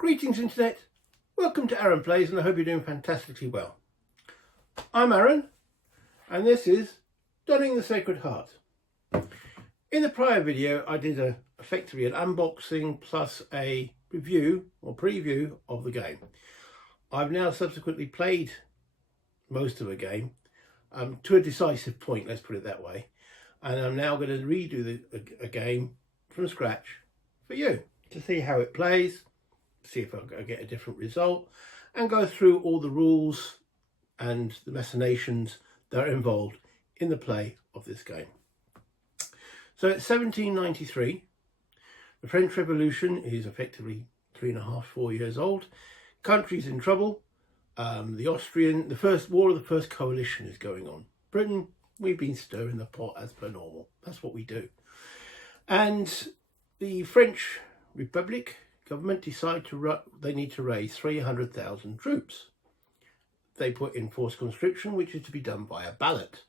Greetings Internet, welcome to Aaron Plays and I hope you're doing fantastically well. I'm Aaron and this is Donning the Sacred Heart. In the prior video I did effectively an unboxing plus a review or preview of the game. I've now subsequently played most of the game to a decisive point, let's put it that way, and I'm now going to redo a game from scratch for you to see how it plays, see if I get a different result, and go through all the rules and the machinations that are involved in the play of this game. So it's 1793. The French Revolution is effectively 3.5–4 years old. Country's in trouble. The first war of the first coalition is going on. Britain, we've been stirring the pot as per normal. That's what we do. And the French Republic government decide they need to raise 300,000 troops. They put in forced conscription, which is to be done by a ballot.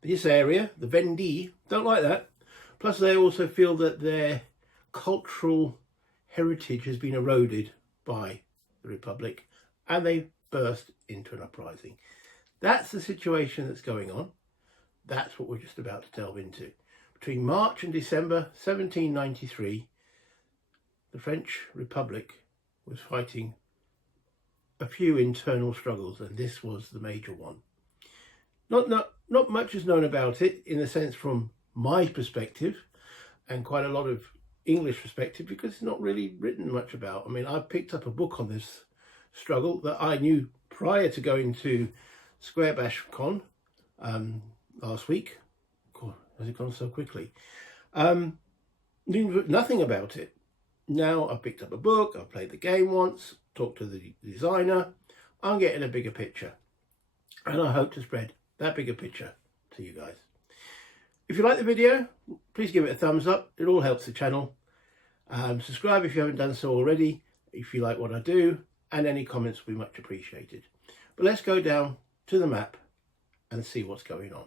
This area, the Vendee, don't like that. Plus they also feel that their cultural heritage has been eroded by the Republic and they burst into an uprising. That's the situation that's going on. That's what we're just about to delve into. Between March and December 1793, the French Republic was fighting a few internal struggles, and this was the major one. Not much is known about it in a sense from my perspective, and quite a lot of English perspective, because it's not really written much about. I mean, I picked up a book on this struggle that I knew prior to going to Square Bash Con last week. God, has it gone so quickly? Knew nothing about it. Now I've picked up a book, I've played the game once, talked to the designer, I'm getting a bigger picture. And I hope to spread that bigger picture to you guys. If you like the video, please give it a thumbs up. It all helps the channel. Subscribe if you haven't done so already, if you like what I do, and any comments will be much appreciated. But let's go down to the map and see what's going on.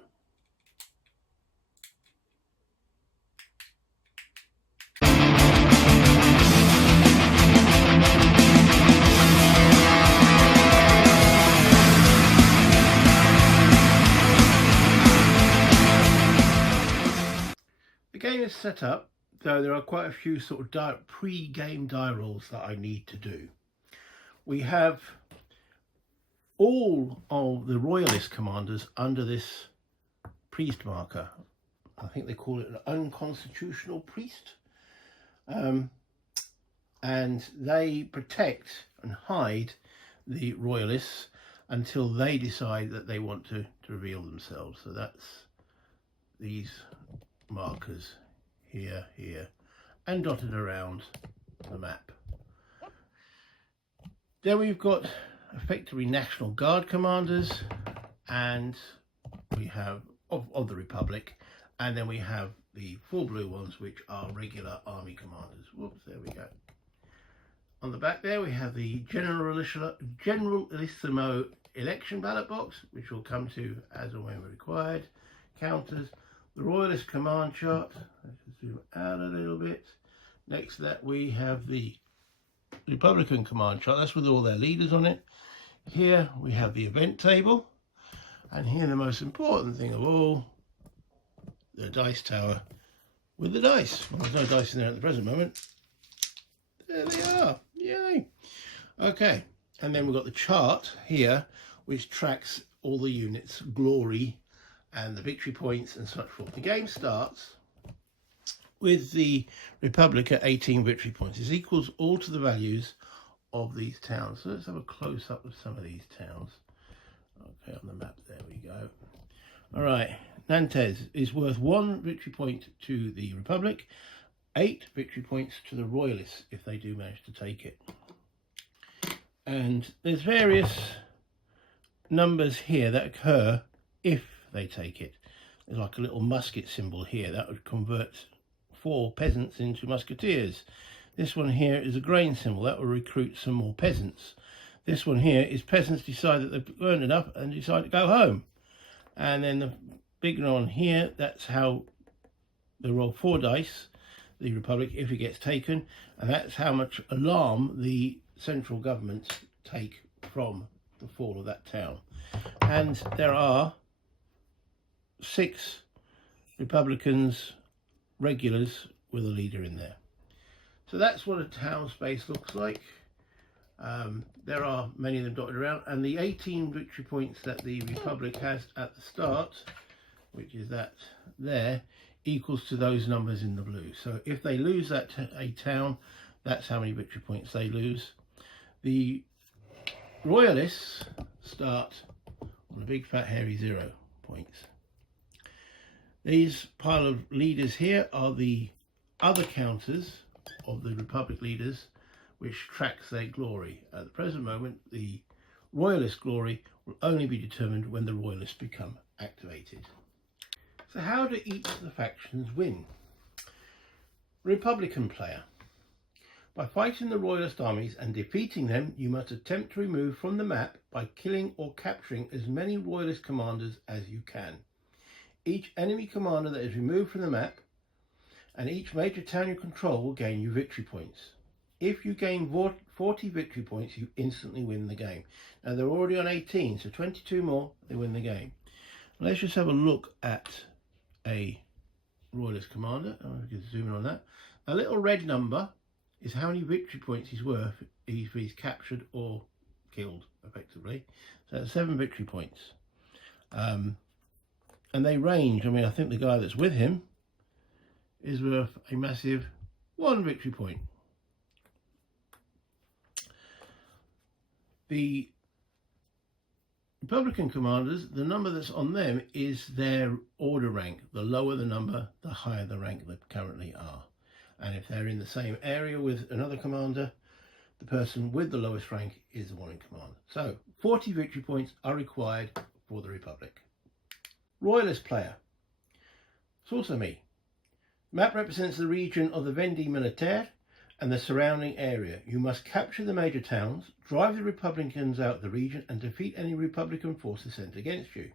The game is set up, though there are quite a few sort of pre-game die rolls that I need to do. We have all of the Royalist commanders under this priest marker. I think they call it an unconstitutional priest. And they protect and hide the Royalists until they decide that they want to reveal themselves. So that's these markers here, and dotted around the map. Then we've got effectively National Guard commanders, and we have of the Republic, and then we have the 4 blue ones, which are regular army commanders. Whoops, there we go. On the back there we have the Generalissimo election ballot box, which we'll come to as and when required. Counters. The Royalist command chart. Let's zoom out a little bit. Next to that we have the Republican command chart. That's with all their leaders on it. Here we have the event table. And here the most important thing of all, the dice tower with the dice. Well, there's no dice in there at the present moment. There they are. Yay. Okay. And then we've got the chart here, which tracks all the units' glory and the victory points and such forth. The game starts with the Republic at 18 victory points. This equals all to the values of these towns. So let's have a close-up of some of these towns. Okay, on the map, there we go. All right, Nantes is worth 1 victory point to the Republic, 8 victory points to the Royalists if they do manage to take it. And there's various numbers here that occur if they take it. There's like a little musket symbol here that would convert 4 peasants into musketeers. This one here is a grain symbol that will recruit some more peasants. This one here is peasants decide that they've earned enough and decide to go home. And then the big one here, that's how they roll 4 dice. the Republic if it gets taken, and that's how much alarm the central governments take from the fall of that town. And there are 6 Republicans regulars with a leader in there. So that's what a town space looks like. There are many of them dotted around, and the 18 victory points that the Republic has at the start, which is that there, equals to those numbers in the blue. So if they lose a town, that's how many victory points they lose. The Royalists start on a big fat hairy 0 points. These pile of leaders here are the other counters of the Republic leaders, which tracks their glory. At the present moment, the Royalist glory will only be determined when the Royalists become activated. So how do each of the factions win? Republican player. By fighting the Royalist armies and defeating them, you must attempt to remove from the map by killing or capturing as many Royalist commanders as you can. Each enemy commander that is removed from the map and each major town you control will gain you victory points. If you gain 40 victory points, you instantly win the game. Now they're already on 18, so 22 more, they win the game. Let's just have a look at a Royalist commander. I can zoom in on that. A little red number is how many victory points he's worth if he's captured or killed, effectively. So that's 7 victory points. And they range. I mean, I think the guy that's with him is worth a massive 1 victory point. The Republican commanders, the number that's on them is their order rank. The lower the number, the higher the rank they currently are. And if they're in the same area with another commander, the person with the lowest rank is the one in command. So 40 victory points are required for the Republic. Royalist player. It's also me. Map represents the region of the Vendee Militaire and the surrounding area. You must capture the major towns, drive the Republicans out of the region, and defeat any Republican forces sent against you.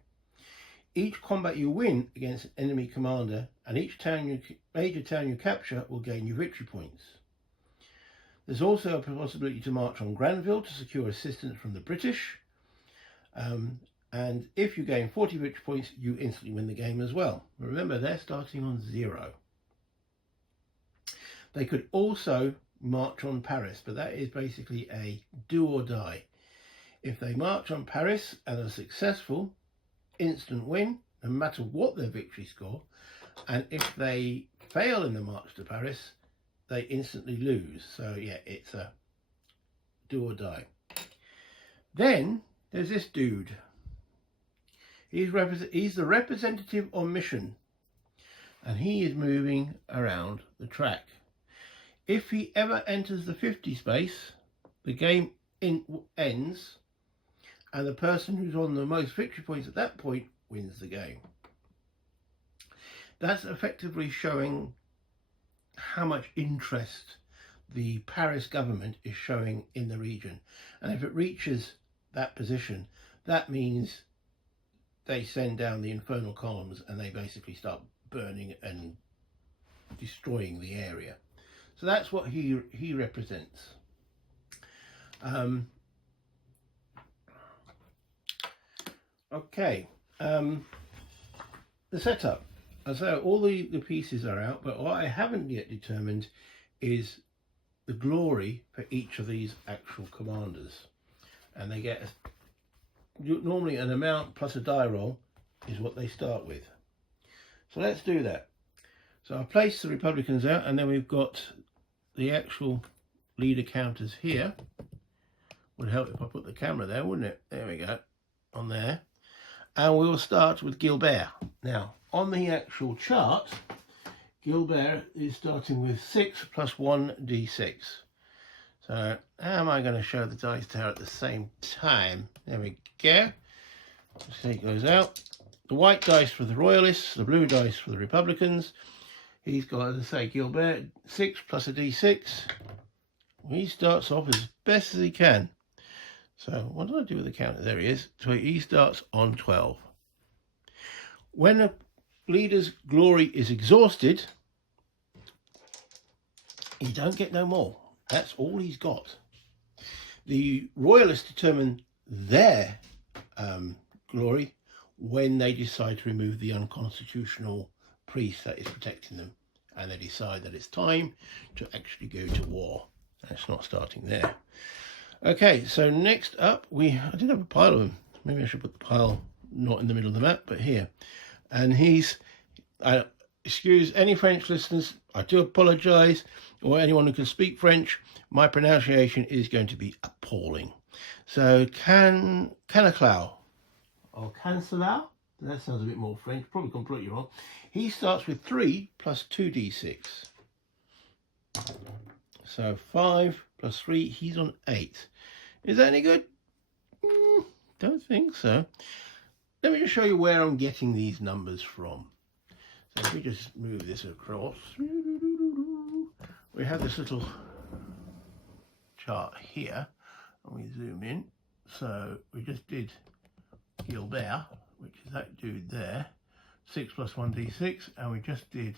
Each combat you win against an enemy commander and each major town you capture will gain you victory points. There's also a possibility to march on Granville to secure assistance from the British. And if you gain 40 victory points, you instantly win the game as well. Remember, they're starting on 0. They could also march on Paris, but that is basically a do or die. If they march on Paris and are successful, instant win, no matter what their victory score. And if they fail in the march to Paris, they instantly lose. So yeah, it's a do or die. Then there's this dude. He's the representative on mission, and he is moving around the track. If he ever enters the 50 space, the game ends, and the person who's on the most victory points at that point wins the game. That's effectively showing how much interest the Paris government is showing in the region. And if it reaches that position, that means they send down the infernal columns and they basically start burning and destroying the area. So that's what he represents. Okay, the setup. So all the pieces are out, but what I haven't yet determined is the glory for each of these actual commanders. And they get normally an amount plus a die roll is what they start with. So let's do that. So I'll place the Republicans out, and then we've got the actual leader counters here. Would help if I put the camera there, wouldn't it? There we go, on there. And we will start with Gilbert. Now, on the actual chart, Gilbert is starting with 6 plus 1d6. So how am I going to show the dice tower at the same time? There we go. Just take those out. The white dice for the Royalists, the blue dice for the Republicans. He's got, as I say, Gilbert, 6 plus a d6. He starts off as best as he can. So what did I do with the counter? There he is. So he starts on 12. When a leader's glory is exhausted, He don't get no more. That's all he's got. The Royalists determine their glory when they decide to remove the unconstitutional priest that is protecting them, and they decide that it's time to actually go to war. That's not starting there. Okay, so next up I did have a pile of them. Maybe I should put the pile not in the middle of the map, but here. And excuse any French listeners, I do apologise, or anyone who can speak French, my pronunciation is going to be appalling. So Canaclau, or Cancelau, that sounds a bit more French, probably completely wrong. He starts with 3 plus 2d6. So 5 plus 3, he's on 8. Is that any good? Don't think so. Let me just show you where I'm getting these numbers from. So if we just move this across, we have this little chart here, and we zoom in. So we just did Gilbert, which is that dude there, 6 plus 1d6, and we just did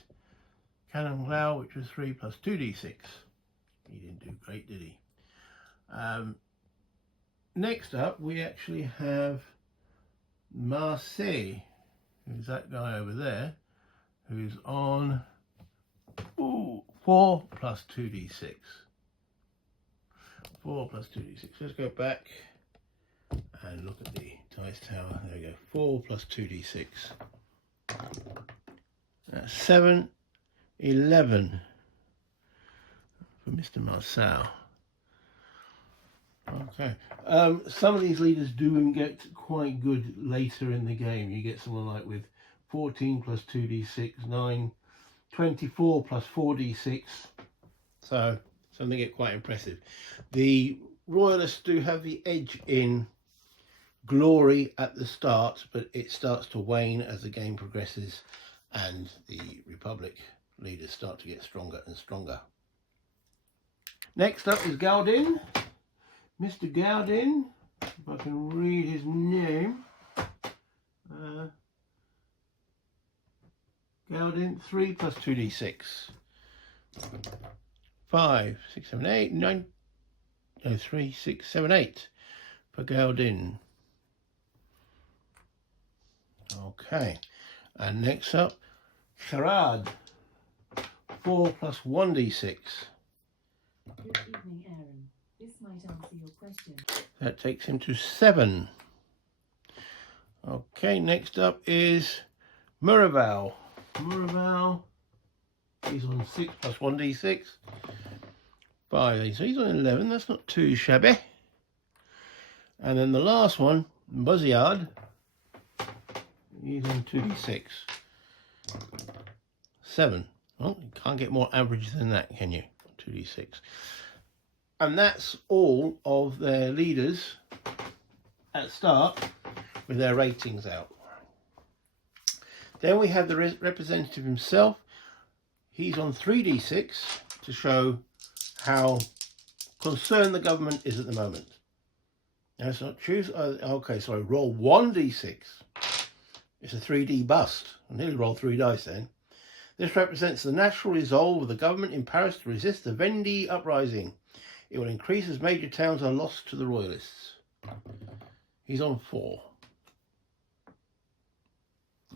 Canaclau, which was 3 plus 2d6. He didn't do great, did he? Next up, we actually have Marseille, who's that guy over there, who's on 4 plus 2d6. 4 plus 2d6. Let's go back and look at the dice tower. There we go. 4 plus 2d6. That's 7, 11 for Mr. Marcel. Okay. Some of these leaders do get quite good later in the game. You get someone like with 14 plus 2d6, 9, 24 plus 4d6. So some they get quite impressive. The Royalists do have the edge in glory at the start, but it starts to wane as the game progresses and the Republic leaders start to get stronger and stronger. Next up is Gaudin. Mr. Gaudin, if I can read his name. Gaudin, 3 plus 2d6. 5, 6, 7, 8, 9, no, 3, 6, 7, 8 for Gaudin. Okay, and next up, Charade, 4 plus 1d6. Good evening, Aaron. This might answer your question. That takes him to 7. Okay, next up is Muraval. Muraval, he's on 6 plus 1d6. 5, so he's on 11. That's not too shabby. And then the last one, Buziard, he's on 2d6. 7. Well, you can't get more average than that, can you? 2d6. And that's all of their leaders at start with their ratings out. Then we have the representative himself. He's on 3d6 to show how concerned the government is at the moment. Now, so choose, okay, sorry, roll 1d6. It's a 3D bust. I nearly rolled 3 dice then. This represents the natural resolve of the government in Paris to resist the Vendee uprising. It will increase as major towns are lost to the Royalists. He's on 4.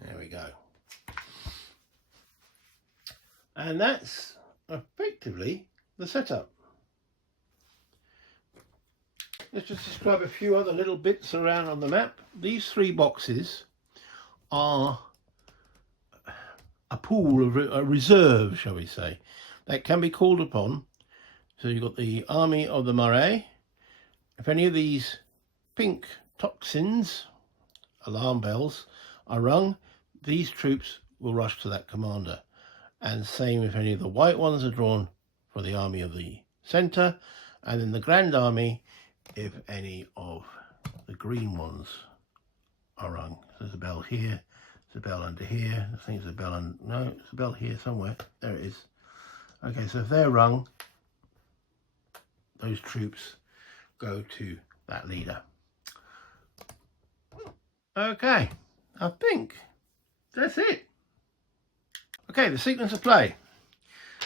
There we go. And that's effectively the setup. Let's just describe a few other little bits around on the map. These 3 boxes are a pool of a reserve, shall we say, that can be called upon. So you've got the Army of the Marais. If any of these pink toxins, alarm bells, are rung, these troops will rush to that commander. And same if any of the white ones are drawn for the Army of the Centre, and then the Grand Army if any of the green ones are rung. So there's a bell here, there's a bell under here, I think there's a bell under, no, there's a bell here somewhere, there it is. Okay, so if they're rung, those troops go to that leader. Okay, I think that's it. Okay, the sequence of play.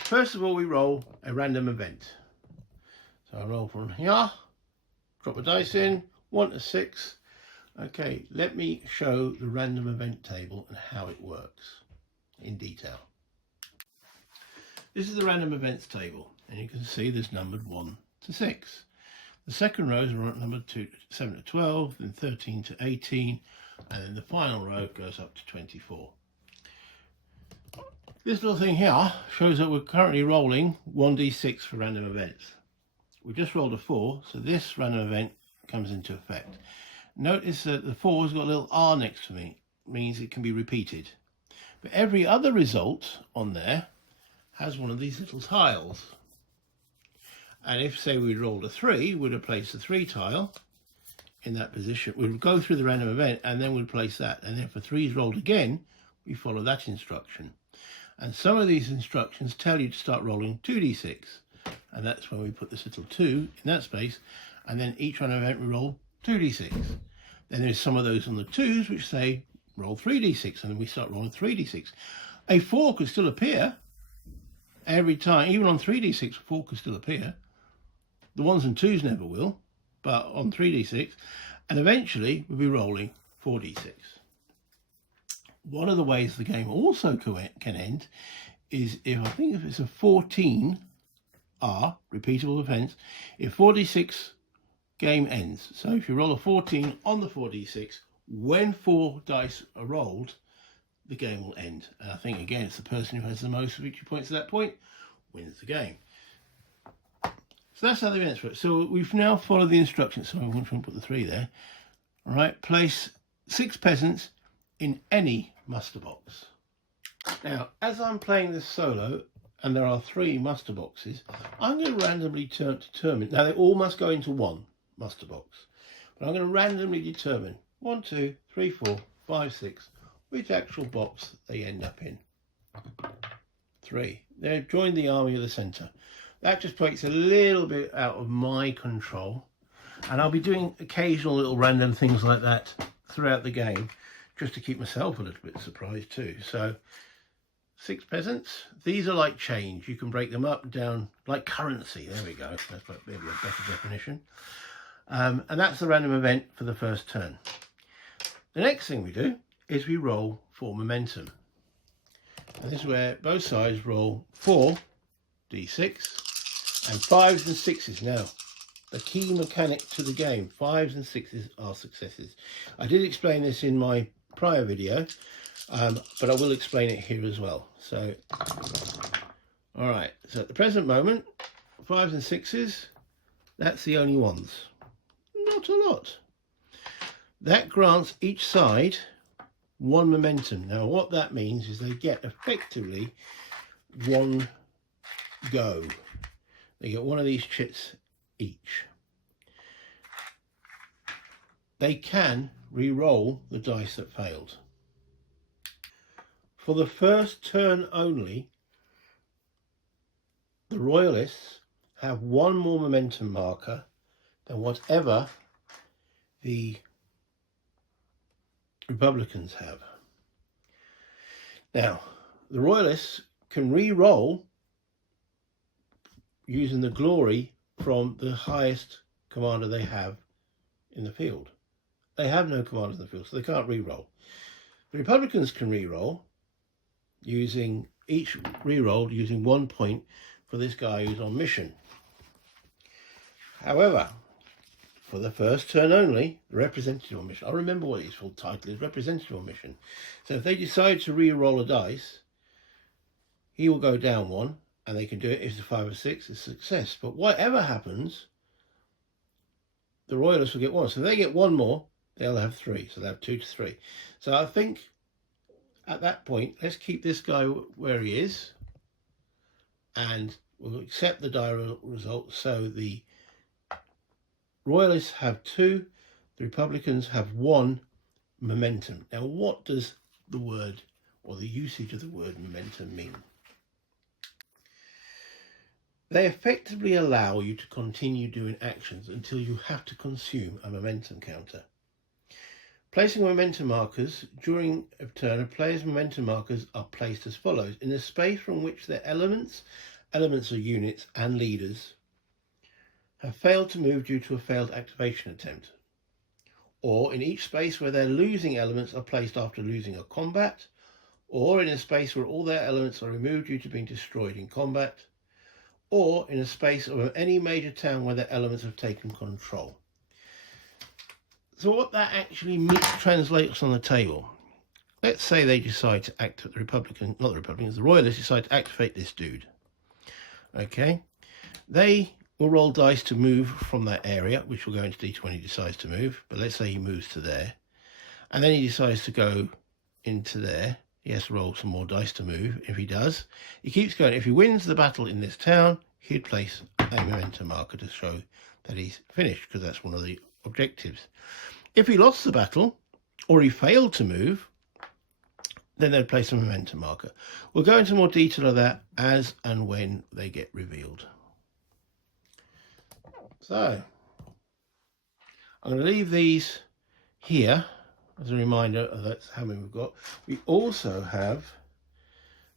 First of all, we roll a random event. So I roll from here, drop a dice in, 1 to 6. Okay, let me show the random event table and how it works in detail. This is the random events table, and you can see there's numbered 1 to 6. The second rows are numbered 7 to 12, then 13 to 18, and then the final row goes up to 24. This little thing here shows that we're currently rolling 1d6 for random events. We just rolled a 4, so this random event comes into effect. Notice that the 4 has got a little R next to me, means it can be repeated. But every other result on there has one of these little tiles. And if, say, we rolled a 3, we'd have placed the 3 tile in that position. We'd go through the random event and then we'd place that. And if a 3 is rolled again, we follow that instruction. And some of these instructions tell you to start rolling 2d6. And that's when we put this little 2 in that space. And then each random event we roll 2d6. Then there's some of those on the 2s which say roll 3d6. And then we start rolling 3d6. A 4 could still appear every time. Even on 3d6, 4 could still appear. The 1s and 2s never will, but on 3d6. And eventually we'll be rolling 4d6. One of the ways the game also can end is if it's a 14R, repeatable events, if 4d6 game ends. So if you roll a 14 on the 4d6, when 4 dice are rolled, the game will end. And I think, again, it's the person who has the most victory points at that point wins the game. So that's how the events work. So we've now followed the instructions. So I'm going to put the 3 there. All right, place 6 peasants in any muster box. Now, as I'm playing this solo, and there are 3 muster boxes, I'm going to randomly determine. Now, they all must go into 1 muster box, but I'm going to randomly determine 1, 2, 3, 4, 5, 6, which actual box they end up in. 3. They've joined the army of the centre. That just takes a little bit out of my control, and I'll be doing occasional little random things like that throughout the game, just to keep myself a little bit surprised too. So 6 peasants. These are like change. You can break them up and down like currency. There we go. That's maybe a better definition. And that's the random event for the first turn. The next thing we do is we roll for momentum. And this is where both sides roll 4d6 and 5s and 6s. Now, the key mechanic to the game, 5s and 6s are successes. I did explain this in my prior video, but I will explain it here as well. So, all right, so at the present moment, 5s and 6s, that's the only ones. Not a lot. That grants each side 1 momentum. Now, what that means is they get effectively 1 go. They get 1 of these chits each. They can re-roll the dice that failed. For the first turn only, the Royalists have 1 more momentum marker than whatever the Republicans have. Now, the Royalists can re-roll using the glory from the highest commander they have in the field. They have no commanders in the field, so they can't re-roll. The Republicans can re-roll using each re-roll using 1 point for this guy who's on mission. However, for the first turn only, the representative on mission, I remember what his full title is, representative on mission. So if they decide to re-roll a dice, he will go down 1, and they can do it if it's a 5 or 6, it's a success. But whatever happens, the Royalists will get 1. So if they get 1 more, they'll have 3. So they'll have 2 to 3. So I think at that point, let's keep this guy where he is, and we'll accept the dire result. So the Royalists have 2, the Republicans have 1 momentum. Now, what does the word, or the usage of the word momentum, mean? They effectively allow you to continue doing actions until you have to consume a momentum counter. Placing momentum markers during a turn, a player's momentum markers are placed as follows: in a space from which their elements elements of units and leaders have failed to move due to a failed activation attempt, or in each space where their losing elements are placed after losing a combat, or in a space where all their elements are removed due to being destroyed in combat, or in a space of any major town where their elements have taken control. So what that actually translates on the table, let's say they decide to activate the Royalists decide to activate this dude. Okay, they will roll dice to move from that area, which will go into D20 when he decides to move, but let's say he moves to there, and then he decides to go into there. He has to roll some more dice to move. If he does, he keeps going. If he wins the battle in this town, he'd place a memento marker to show that he's finished, because that's one of the objectives. If he lost the battle, or he failed to move, then they'd place a memento marker. We'll go into more detail of that as and when they get revealed. So, I'm going to leave these here as a reminder of that's how many we've got. We also have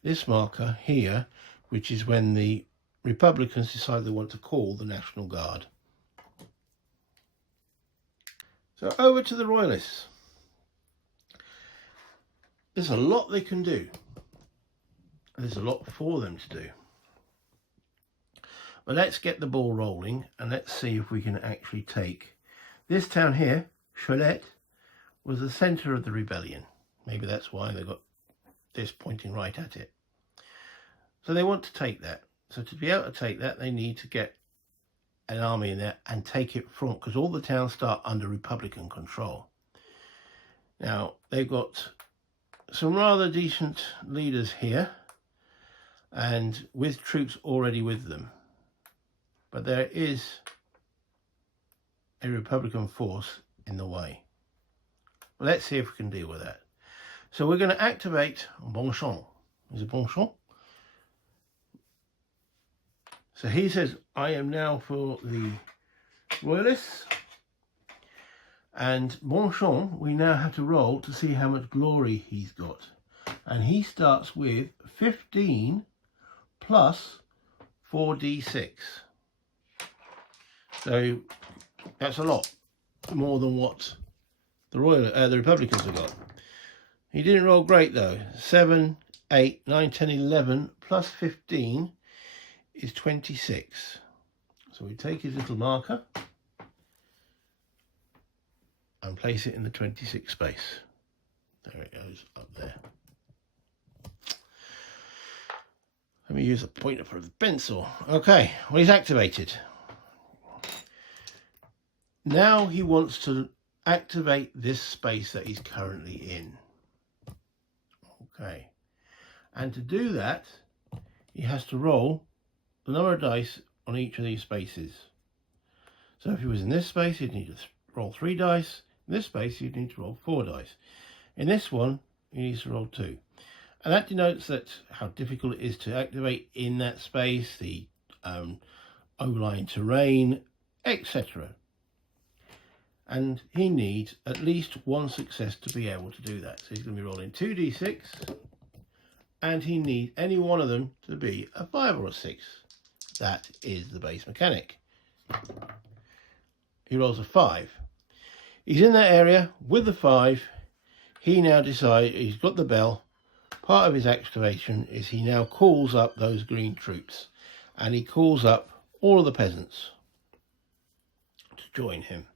this marker here, which is when the Republicans decide they want to call the National Guard. So over to the Royalists. There's a lot they can do. There's a lot for them to do. But let's get the ball rolling and let's see if we can actually take this town here. Cholet was the centre of the rebellion. Maybe that's why they got this pointing right at it. So they want to take that. So to be able to take that, they need to get an army in there and take it from, because all the towns start under Republican control. Now, they've got some rather decent leaders here and with troops already with them. But there is a Republican force in the way. Let's see if we can deal with that. So we're going to activate Bonchamp. Is it Bonchamp? So he says, I am now for the Royalists. And Bonchamp, we now have to roll to see how much glory he's got. And he starts with 15 plus 4d6. So that's a lot more than what the Republicans have got. He didn't roll great though. 7, 8, 9, 10, 11 plus 15 is 26. So we take his little marker and place it in the 26 space. There it goes, up there. Let me use a pointer for the pencil. Okay, well, he's activated. Now he wants to activate this space that he's currently in. Okay, and to do that, he has to roll the number of dice on each of these spaces. So if he was in this space, he'd need to roll 3 dice. In this space, he'd need to roll 4 dice. In this one, he needs to roll 2. And that denotes that how difficult it is to activate in that space, the overlying terrain, etc. And he needs at least 1 success to be able to do that. So he's going to be rolling 2d6, and he needs any one of them to be a 5 or a 6. That is the base mechanic. He rolls a 5. He's in that area with the 5. He now decides, he's got the bell. Part of his activation is he now calls up those green troops, and he calls up all of the peasants to join him.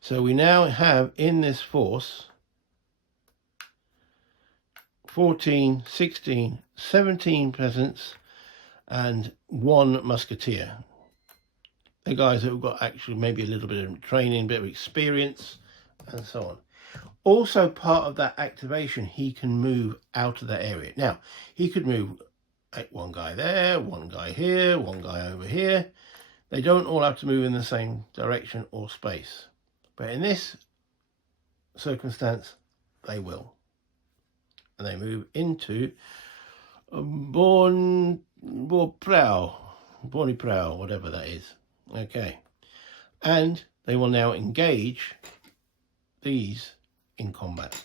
So we now have in this force 14, 16, 17 peasants and 1 musketeer. The guys that have got actually maybe a little bit of training, a bit of experience, and so on. Also part of that activation, he can move out of that area. Now, he could move 1 guy there, 1 guy here, 1 guy over here. They don't all have to move in the same direction or space. But in this circumstance, they will. And they move into Borniprau, whatever that is. Okay. And they will now engage these in combat.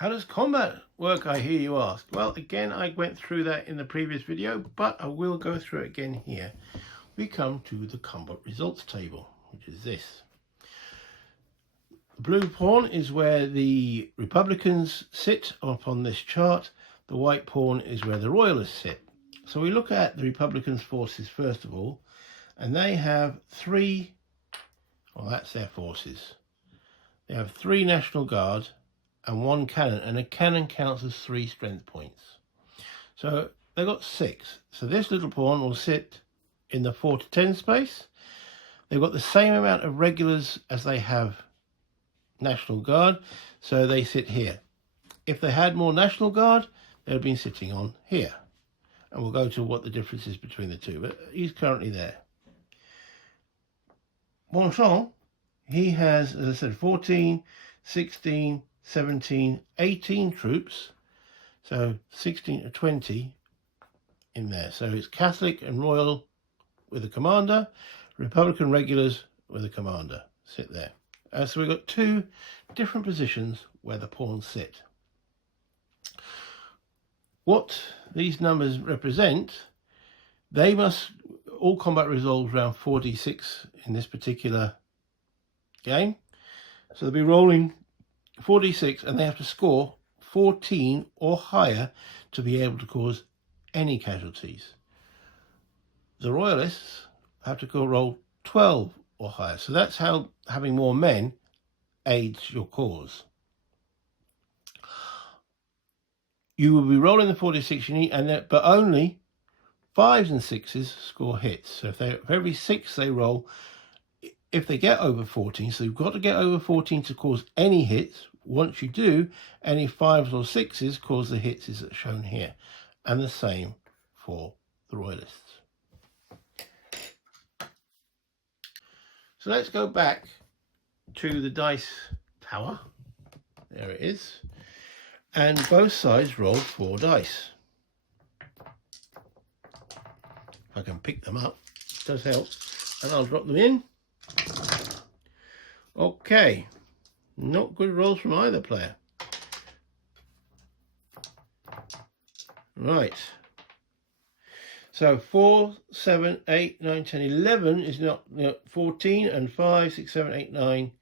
How does combat work, I hear you ask? Well, again, I went through that in the previous video, but I will go through it again here. We come to the combat results table, which is this. The blue pawn is where the Republicans sit up on this chart. The white pawn is where the Royalists sit. So we look at the Republicans' forces first of all, and they have three, well, that's their forces. They have 3 National Guard and 1 cannon, and a cannon counts as 3 strength points. So they've got 6. So this little pawn will sit in the 4 to 10 space. They've got the same amount of regulars as they have National Guard, so they sit here. If they had more National Guard, they'd have been sitting on here. And we'll go to what the difference is between the two, but he's currently there. Bonchamp, he has, as I said, 14, 16, 17, 18 troops. So 16 to 20 in there. So it's Catholic and Royal with a commander, Republican regulars with a commander. Sit there. So we've got 2 different positions where the pawns sit. What these numbers represent, they must, all combat resolves around 4d6 in this particular game. So they'll be rolling 4d6 and they have to score 14 or higher to be able to cause any casualties. The Royalists have to roll 12 or higher. So that's how having more men aids your cause. You will be rolling the 4d6 you need, but only 5s and 6s score hits. So if every 6 they roll, if they get over 14, so you've got to get over 14 to cause any hits. Once you do, any 5s or 6s cause the hits as shown here. And the same for the Royalists. So let's go back to the dice tower. There it is. And both sides roll 4 dice. If I can pick them up, it does help. And I'll drop them in. Okay, not good rolls from either player. Right. So 4, 7, 8, 9, 10, 11 is not, 14 and 5, 6, 7, 8, 9,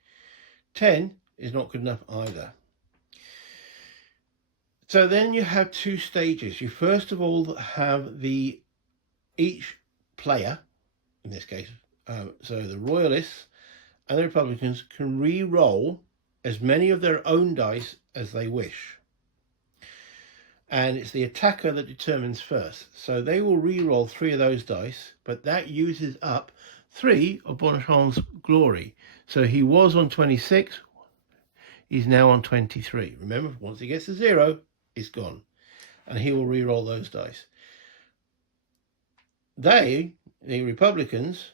10 is not good enough either. So then you have 2 stages. You first of all have each player, in this case, so the Royalists and the Republicans can re-roll as many of their own dice as they wish. And it's the attacker that determines first. So they will re-roll 3 of those dice, but that uses up 3 of Bonchamp's glory. So he was on 26, he's now on 23. Remember, once he gets to 0, it's gone. And he will re-roll those dice. They, the Republicans,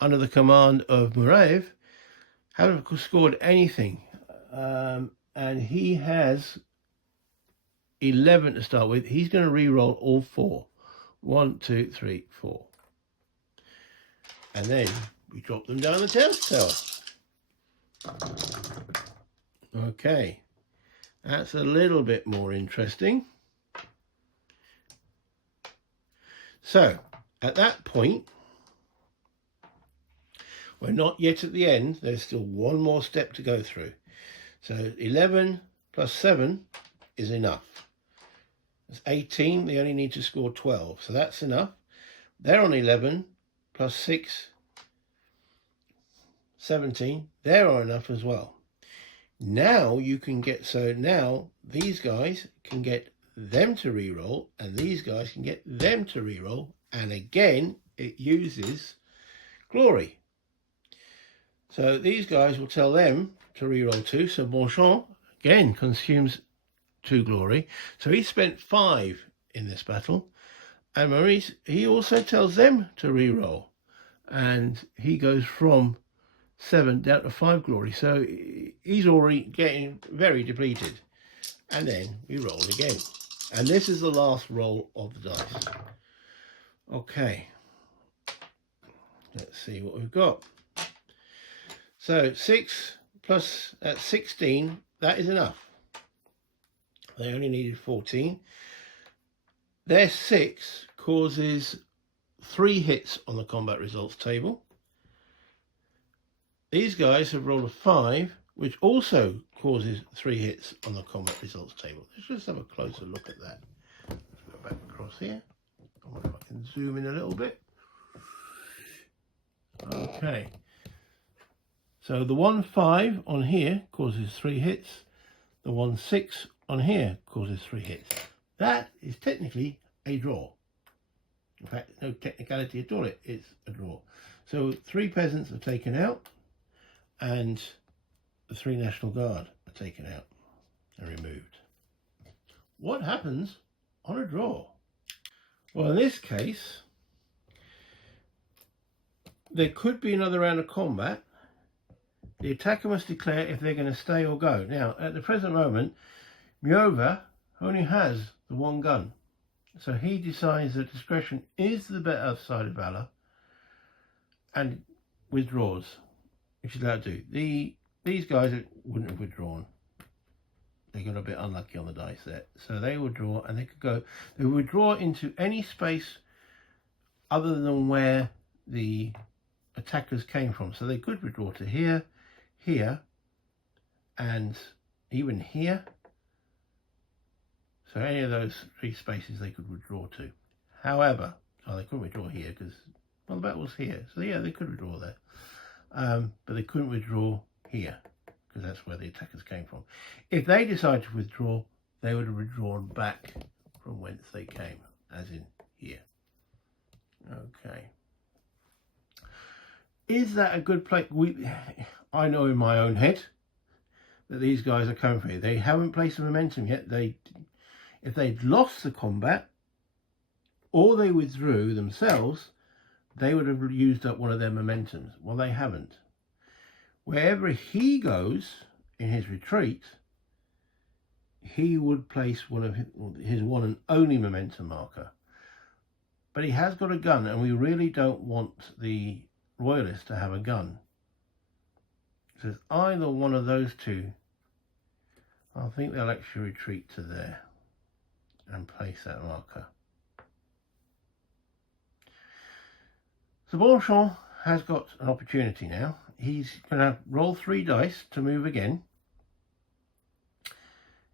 under the command of Murav, haven't scored anything. And he has 11 to start with. He's going to re-roll all 4. 1, 2, 3, 4. And then we drop them down the tower. Okay. That's a little bit more interesting. So, at that point, we're not yet at the end. There's still one more step to go through. So 11 plus 7 is enough. That's 18. They only need to score 12. So that's enough. They're on 11 plus 6, 17. They're on enough as well. Now you can get, so now these guys can get them to reroll, and these guys can get them to reroll. And again, it uses glory. So these guys will tell them to reroll 2. So Bonchamp, again, consumes 2 glory. So he spent 5 in this battle. And Maurice, he also tells them to reroll. And he goes from 7 down to 5 glory. So he's already getting very depleted. And then we roll again. And this is the last roll of the dice. Okay. Let's see what we've got. So 6 plus 16, that is enough. They only needed 14. Their 6 causes 3 hits on the combat results table. These guys have rolled a 5, which also causes 3 hits on the combat results table. Let's just have a closer look at that. Let's go back across here. I wonder if I can zoom in a little bit. Okay. So the 1-5 on here causes 3 hits. The 1-6 on here causes 3 hits. That is technically a draw. In fact, no technicality at all. It's a draw. So 3 peasants are taken out, and the 3 National Guard are taken out and removed. What happens on a draw? Well, in this case, there could be another round of combat. The attacker must declare if they're going to stay or go. Now, at the present moment, Miova only has the 1 gun. So he decides that discretion is the better side of valor and withdraws, which is allowed to do. These guys wouldn't have withdrawn. They got a bit unlucky on the dice there. So they would draw, and they could go. They would withdraw into any space other than where the attackers came from. So they could withdraw to here, here, and even here. So any of those 3 spaces they could withdraw to. However, they couldn't withdraw here because, well, the battle was here. So yeah, they could withdraw there. But they couldn't withdraw here because that's where the attackers came from. If they decided to withdraw, they would have withdrawn back from whence they came, as in here. Okay. Is that a good place? I know in my own head that these guys are coming for here. They haven't placed the momentum yet. If they'd lost the combat or they withdrew themselves, they would have used up one of their momentums. Well, they haven't. Wherever he goes in his retreat, he would place one of his one and only momentum marker. But he has got a gun, and we really don't want the Royalists to have a gun. So it's either one of those 2. I think they'll actually retreat to there and place that marker. So Bonchamp has got an opportunity now. He's going to roll 3 dice to move again.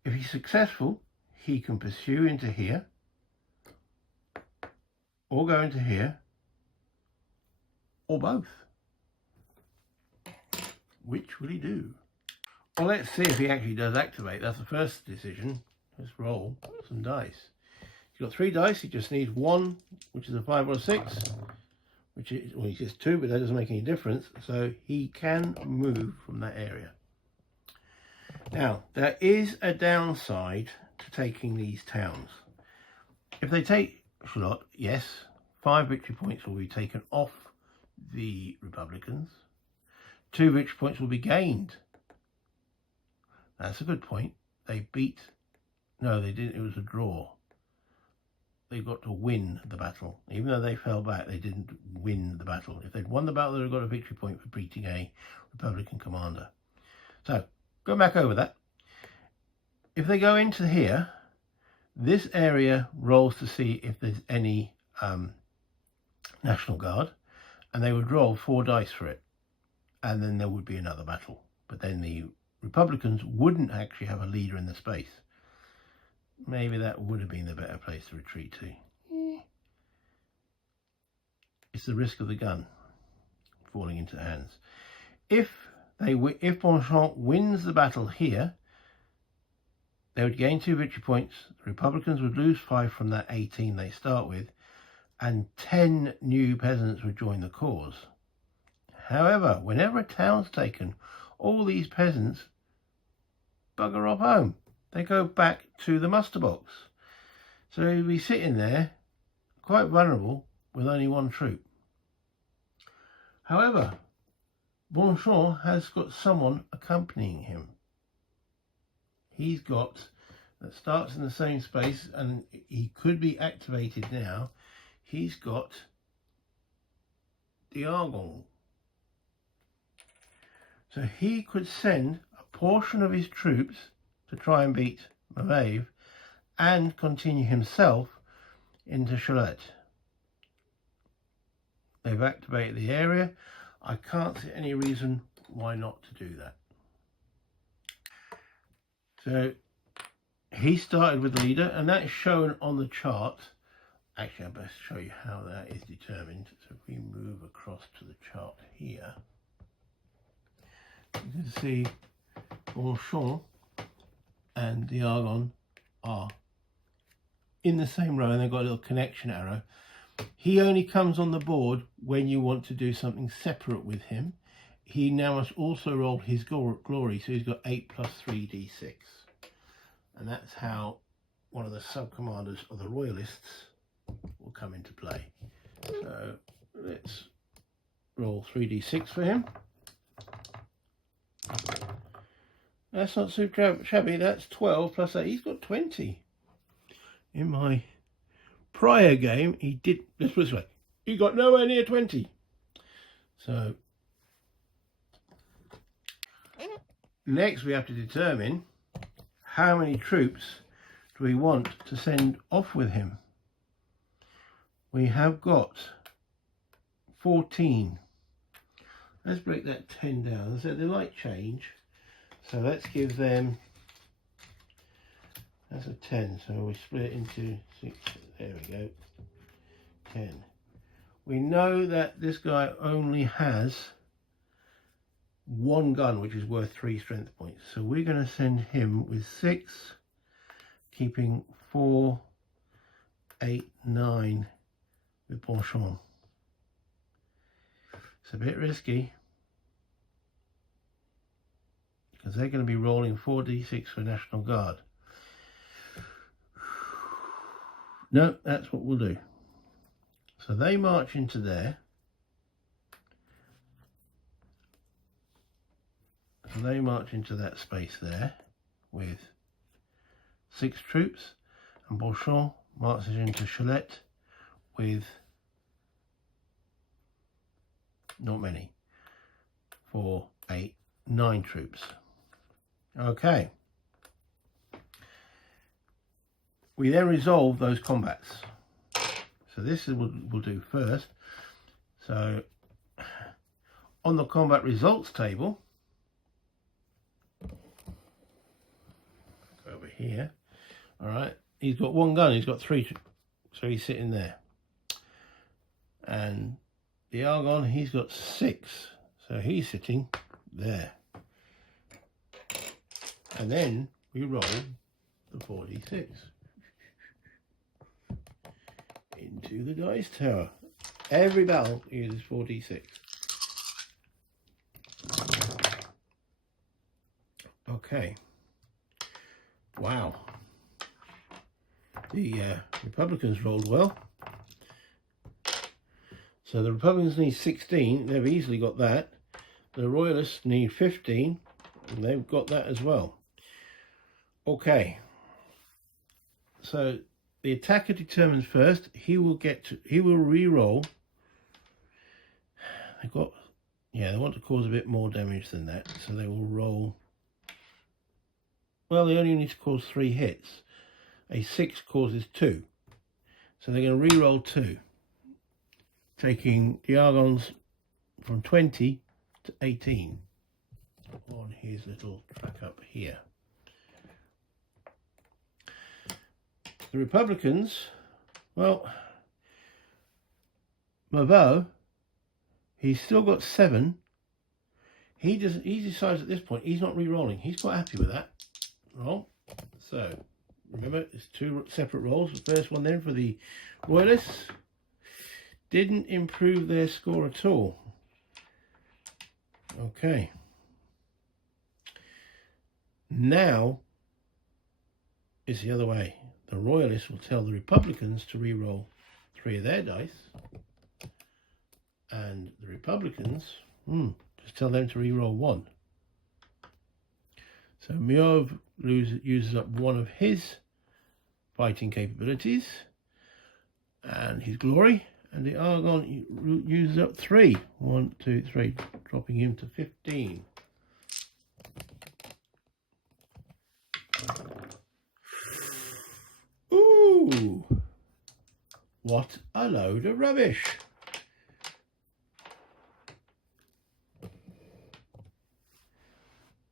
If he's successful, he can pursue into here, or go into here, or both. Which will he do? Well, let's see if he actually does activate. That's the first decision. Let's roll some dice. He's got 3 dice. He just needs 1, which is a 5 or a 6, which is, well, he gets 2, but that doesn't make any difference. So he can move from that area. Now, there is a downside to taking these towns. If they take Charlotte, yes, 5 victory points will be taken off the Republicans. 2 victory points will be gained. That's a good point. They beat... No, they didn't. It was a draw. They got to win the battle. Even though they fell back, they didn't win the battle. If they'd won the battle, they'd have got a victory point for beating a Republican commander. So, go back over that. If they go into here, this area rolls to see if there's any National Guard, and they would roll 4 dice for it. And then there would be another battle. But then the Republicans wouldn't actually have a leader in the space. Maybe that would have been the better place to retreat to. It's the risk of the gun falling into hands. If Bonchamp wins the battle here, they would gain 2 victory points. The Republicans would lose 5 from that 18 they start with, and 10 new peasants would join the cause. However, whenever a town's taken, all these peasants bugger off home. They go back to the muster box. So he'll be sitting there, quite vulnerable, with only 1 troop. However, Bonchamp has got someone accompanying him. He's got, that starts in the same space, and he could be activated now. He's got the Argonne. So he could send a portion of his troops to try and beat Maeve, and continue himself into Chalet. They've activated the area. I can't see any reason why not to do that. So he started with leader, and that's shown on the chart. Actually, I best show you how that is determined. So if we move across to the chart here, you can see Bonchamp and the Argonne are in the same row, and they've got a little connection arrow. He only comes on the board when you want to do something separate with him. He now must also roll his glory, so he's got 8 plus 3d6. And that's how one of the sub-commanders of the Royalists will come into play. So let's roll 3d6 for him. That's not too shabby. That's 12 plus 8. He's got 20. In my prior game, he did, let's put it this way, he got nowhere near 20. So next we have to determine how many troops do we want to send off with him. We have got 14. Let's break that 10 down. So they like change. So let's give them, that's a 10. So we split it into 6. There we go. 10. We know that this guy only has 1 gun, which is worth 3 strength points. So we're going to send him with 6, keeping 4, 8, 9 with Bonchamp. It's a bit risky because they're going to be rolling 4d6 for National Guard. No, that's what we'll do. So they march into there. So they march into that space there with 6 troops, and Bonchamp marches into Chalet with not many, 4, 8, 9 troops. Okay. We then resolve those combats. So this is what we'll do first. So on the combat results table, go over here. All right, he's got 1 gun, he's got 3, so he's sitting there. And the Argonne, he's got 6, so he's sitting there. And then we roll the 4d6 into the dice tower. Every battle uses 4d6. Okay. Wow. The Republicans rolled well. So the Republicans need 16. They've easily got that. The Royalists need 15. And they've got that as well. Okay. So the attacker determines first. He will re-roll. They've got, yeah, they want to cause a bit more damage than that, so they will roll. Well, they only need to cause 3 hits. A 6 causes 2, so they're going to re-roll 2, taking the Argonnes from 20 to 18 on his little track up here. The Republicans, well, Mabeau, he's still got 7. He decides at this point he's not re-rolling. He's quite happy with that. Roll. So remember, it's 2 separate rolls. The first one then for the Royalists didn't improve their score at all. Okay. Now it's the other way. The Royalists will tell the Republicans to re-roll 3 of their dice, and the Republicans just tell them to re-roll 1. So Mauve uses up 1 of his fighting capabilities and his glory, and the Argonne uses up 3. 1, 2, 3, dropping him to 15. Ooh, what a load of rubbish.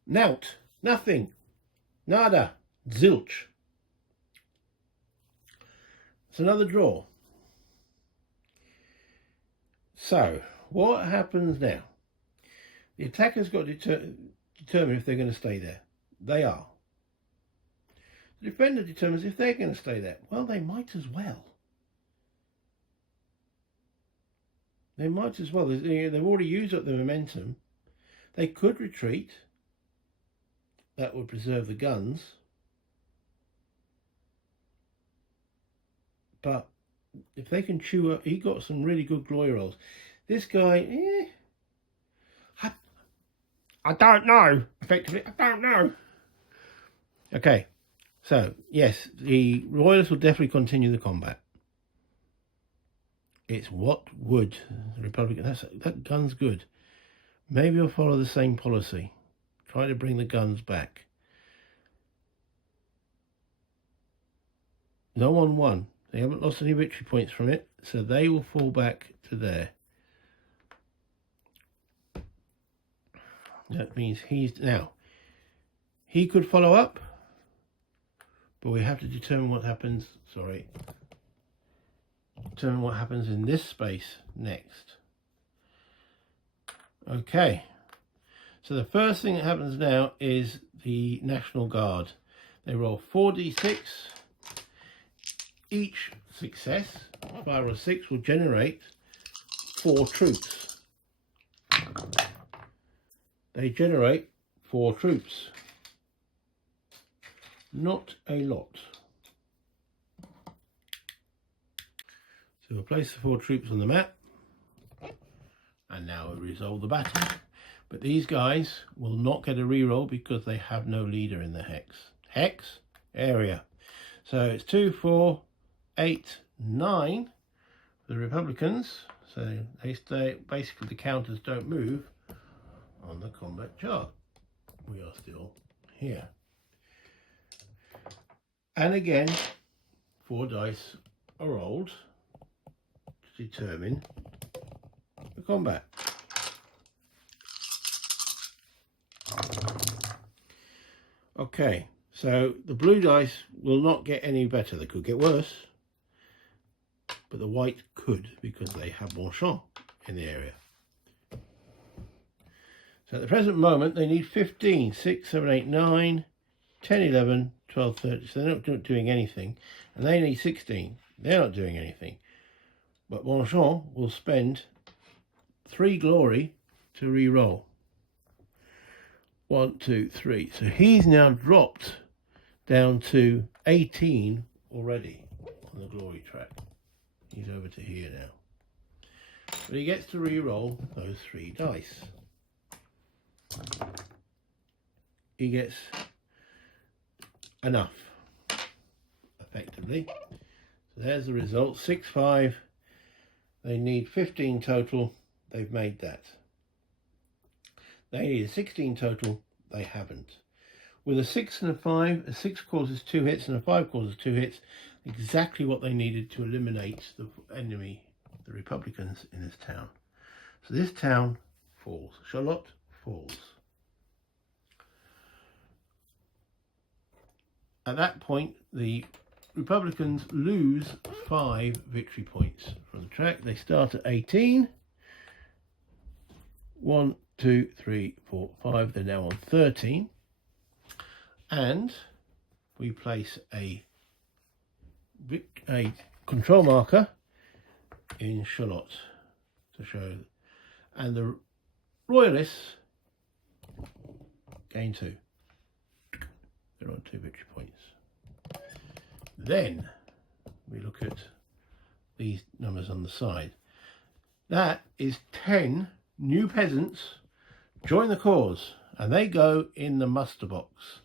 Nout, nothing, nada, zilch. It's another draw. So, what happens now? The attacker's got to determine if they're going to stay there. They are. The defender determines if they're going to stay there. Well, they might as well. They might as well. They've already used up the momentum. They could retreat. That would preserve the guns. But if they can chew up, he got some really good glory rolls. This guy, I don't know. Effectively, I don't know. Okay, so yes, the Royalists will definitely continue the combat. It's what would the Republican? That gun's good. Maybe I'll follow the same policy. Try to bring the guns back. No one won. They haven't lost any victory points from it, so they will fall back to there. That means he could follow up, but we have to determine what happens. Determine what happens in this space next. Okay. So the first thing that happens now is the National Guard. They roll 4d6. Each success, 5 or 6, will generate 4 troops. They generate 4 troops. Not a lot. So we'll place the 4 troops on the map. And now we'll resolve the battle. But these guys will not get a reroll because they have no leader in the hex area. So it's 2, 4, 8, 9 for the Republicans. So they stay, basically the counters don't move on the combat chart. We are still here. And again, 4 dice are rolled to determine the combat. Okay, so the blue dice will not get any better. They could get worse, but the white could because they have more champ in the area. So at the present moment, they need 15, 6, 7, 8, 9, 10, 11, 12, 30. So they're not doing anything. And they need 16. They're not doing anything. But Bonchamp will spend 3 glory to re-roll. 1, 2, 3. So he's now dropped down to 18 already on the glory track. He's over to here now. But he gets to re-roll those 3 dice. He gets enough, effectively. So there's the result. 6, 5. They need 15 total. They've made that. They need a 16 total. They haven't. With a 6 and a 5, a 6 causes 2 hits and a 5 causes 2 hits. Exactly what they needed to eliminate the enemy, the Republicans in this town. So this town falls. Charlotte falls. At that point, the Republicans lose 5 victory points from the track. They start at 18. 1, 2, 3, 4, 5. They're now on 13. And we place a control marker in Charlotte to show. And the Royalists gain 2. They're on 2 victory points. Then we look at these numbers on the side. That is 10 new peasants join the cause, and they go in the muster box.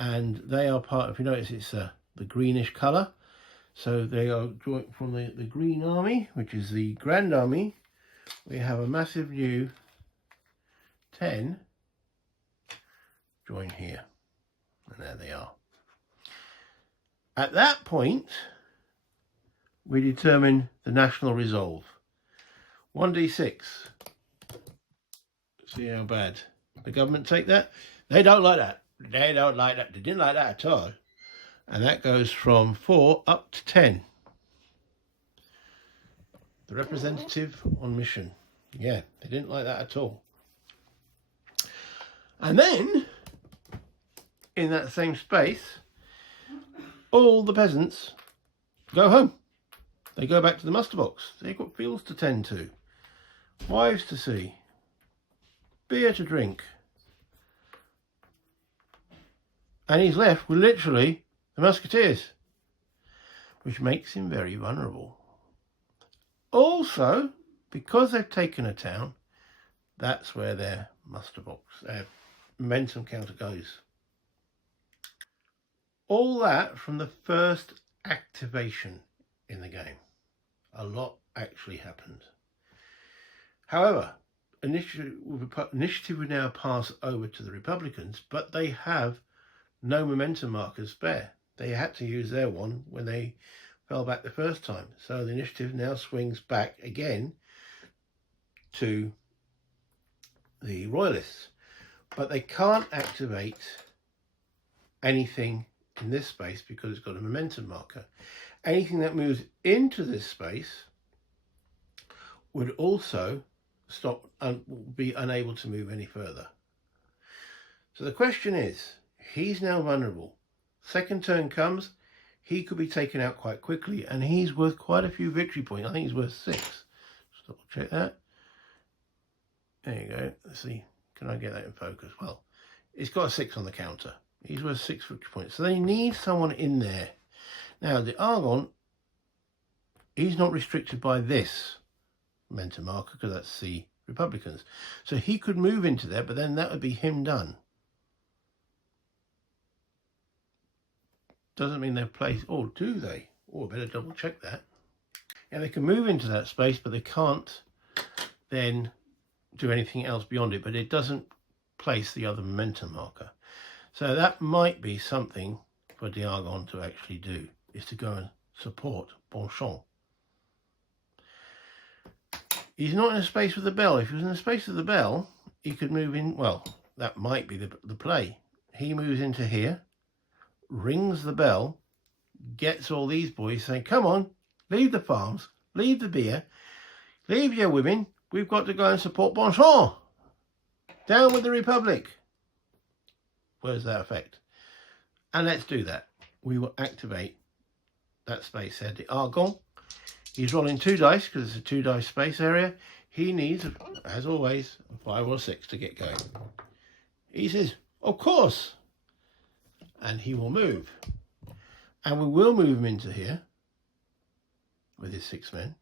And they are part, if you notice, it's the greenish colour. So they are joined from the Green Army, which is the Grand Army. We have a massive new 10 join here. And there they are. At that point, we determine the national resolve. 1d6. See how bad the government take that. They don't like that. They don't like that. They didn't like that at all. And that goes from 4 up to 10. The representative on mission. Yeah, they didn't like that at all. And then, in that same space, all the peasants go home. They go back to the muster box. They've got fields to tend to, wives to see, beer to drink. And he's left with literally the musketeers, which makes him very vulnerable. Also, because they've taken a town, that's where their muster box, their momentum counter goes. All that from the first activation in the game. A lot actually happened. However, initiative would now pass over to the Republicans, but they have no momentum markers spare. They had to use their one when they fell back the first time. So the initiative now swings back again to the Royalists. But they can't activate anything in this space because it's got a momentum marker. Anything that moves into this space would also stop and be unable to move any further. So the question is, he's now vulnerable. Second turn comes, he could be taken out quite quickly, and he's worth quite a few victory points. I think he's worth 6. Just double check that. There you go. Let's see. Can I get that in focus? Well, it's got a 6 on the counter. He's worth 6 victory points. So they need someone in there. Now, the Argon, he's not restricted by this momentum marker because that's the Republicans. So he could move into there, but then that would be him done. Doesn't mean they've placed, or do they? Oh, I better double check that. Yeah, they can move into that space, but they can't then do anything else beyond it, but it doesn't place the other momentum marker. So that might be something for Diagon to actually do, is to go and support Bonchamp. He's not in a space with the bell. If he was in the space of the bell, he could move in, well, that might be the play. He moves into here, rings the bell, gets all these boys saying, come on, leave the farms, leave the beer, leave your women, we've got to go and support Bonchamp. Down with the Republic. Where's that effect? And let's do that. We will activate that space there. The Argon, he's rolling 2 dice because it's a 2 dice space area. He needs, as always, a 5 or 6 to get going. He says, of course. And he will move. And we will move him into here with his 6 men.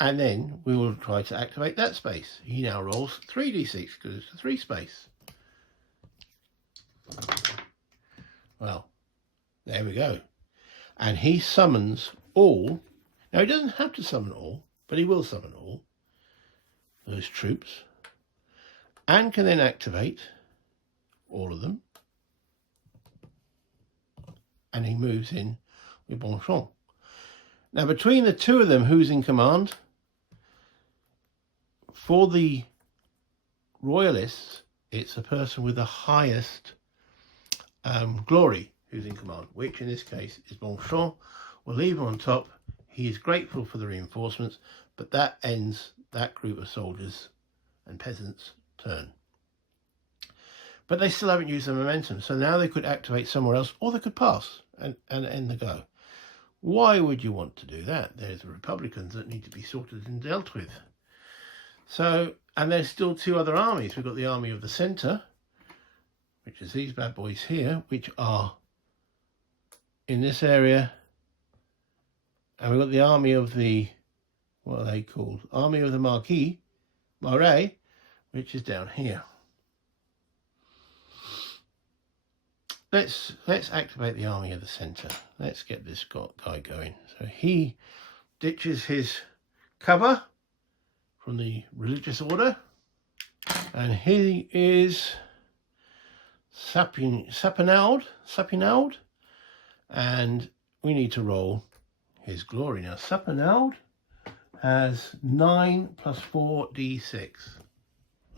And then we will try to activate that space. He now rolls 3d6 because it's a 3 space. Well, there we go. And he summons all. Now, he doesn't have to summon all, but he will summon all those troops. And can then activate all of them. And he moves in with Bonchamp. Now, between the two of them, who's in command? For the Royalists, it's a person with the highest glory who's in command, which in this case is Bonchamp. We'll leave him on top. He is grateful for the reinforcements, but that ends that group of soldiers and peasants' turn. But they still haven't used their momentum, so now they could activate somewhere else, or they could pass and end the go. Why would you want to do that? There's the Republicans that need to be sorted and dealt with. So, and there's still 2 other armies. We've got the army of the centre, which is these bad boys here, which are in this area. And we've got the army of the, what are they called? Army of the Marais, which is down here. Let's activate the army of the centre. Let's get this guy going. So he ditches his cover from the religious order, and he is Sapinaud, and we need to roll his glory. Now, Sapernald has 9 plus 4d6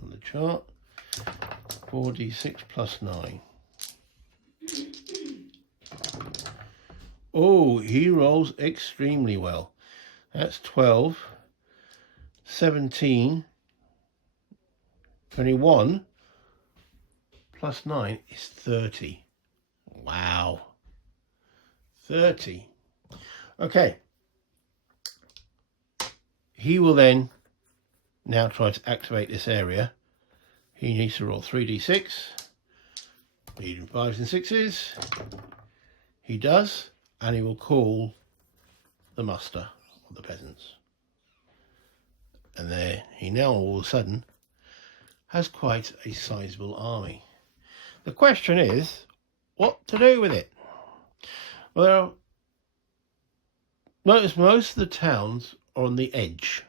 on the chart. 4d6 plus 9. Oh, he rolls extremely well. That's 12, 17, 21 plus 9 is 30. Wow. 30. Okay. He will then now try to activate this area. He needs to roll 3d6. Needing 5s and 6s. He does, and he will call the muster of the peasants. And there he now all of a sudden has quite a sizable army. The question is, what to do with it? Well, notice most of the towns are on the edge.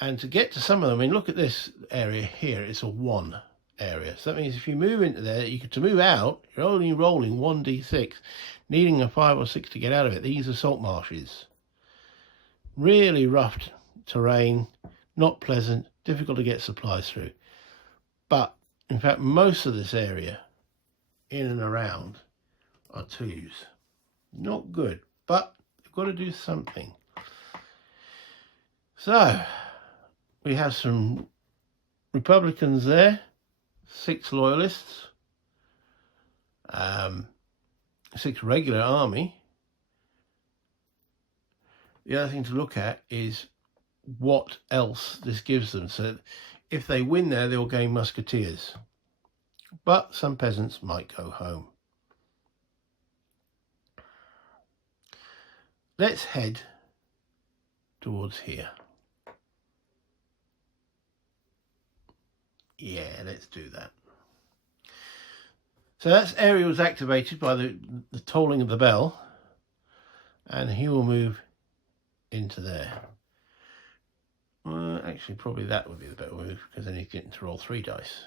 And to get to some of them, I mean, look at this area here. It's a 1 area. So that means if you move into there, to move out, you're only rolling 1d6, needing a 5 or 6 to get out of it. These are salt marshes. Really rough terrain, not pleasant, difficult to get supplies through. But, in fact, most of this area, in and around, are 2s. Not good, but you've got to do something. So, we have some Republicans there, 6 loyalists, 6 regular army. The other thing to look at is what else this gives them. So if they win there, they'll gain musketeers. But some peasants might go home. Let's head towards here. Yeah, let's do that. So that area was activated by the tolling of the bell, and he will move into there. Well, actually, probably that would be the better move, because then he's getting to roll 3 dice.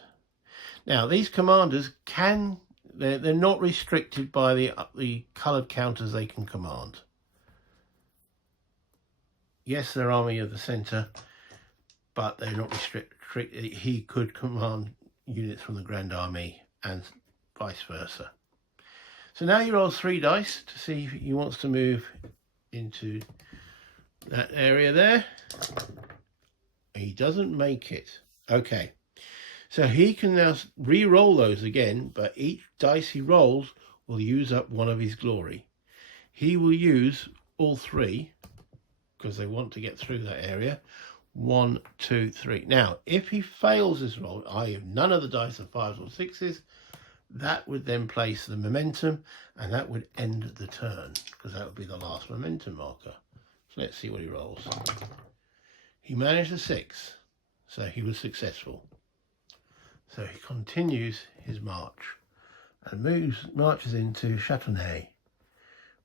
Now, these commanders they're not restricted by the coloured counters they can command. Yes, they're army of the centre, but they're not restricted. He could command units from the Grand Army and vice versa. So now he rolls 3 dice to see if he wants to move into that area there. He doesn't make it. Okay, so he can now re-roll those again, but each dice he rolls will use up 1 of his glory. He will use all 3 because they want to get through that area. 1, 2, 3. Now, if he fails this roll, i.e. none of the dice are 5s or 6s, that would then place the momentum, and that would end the turn, because that would be the last momentum marker. So let's see what he rolls. He managed a 6, so he was successful. So he continues his march and marches into Châtenay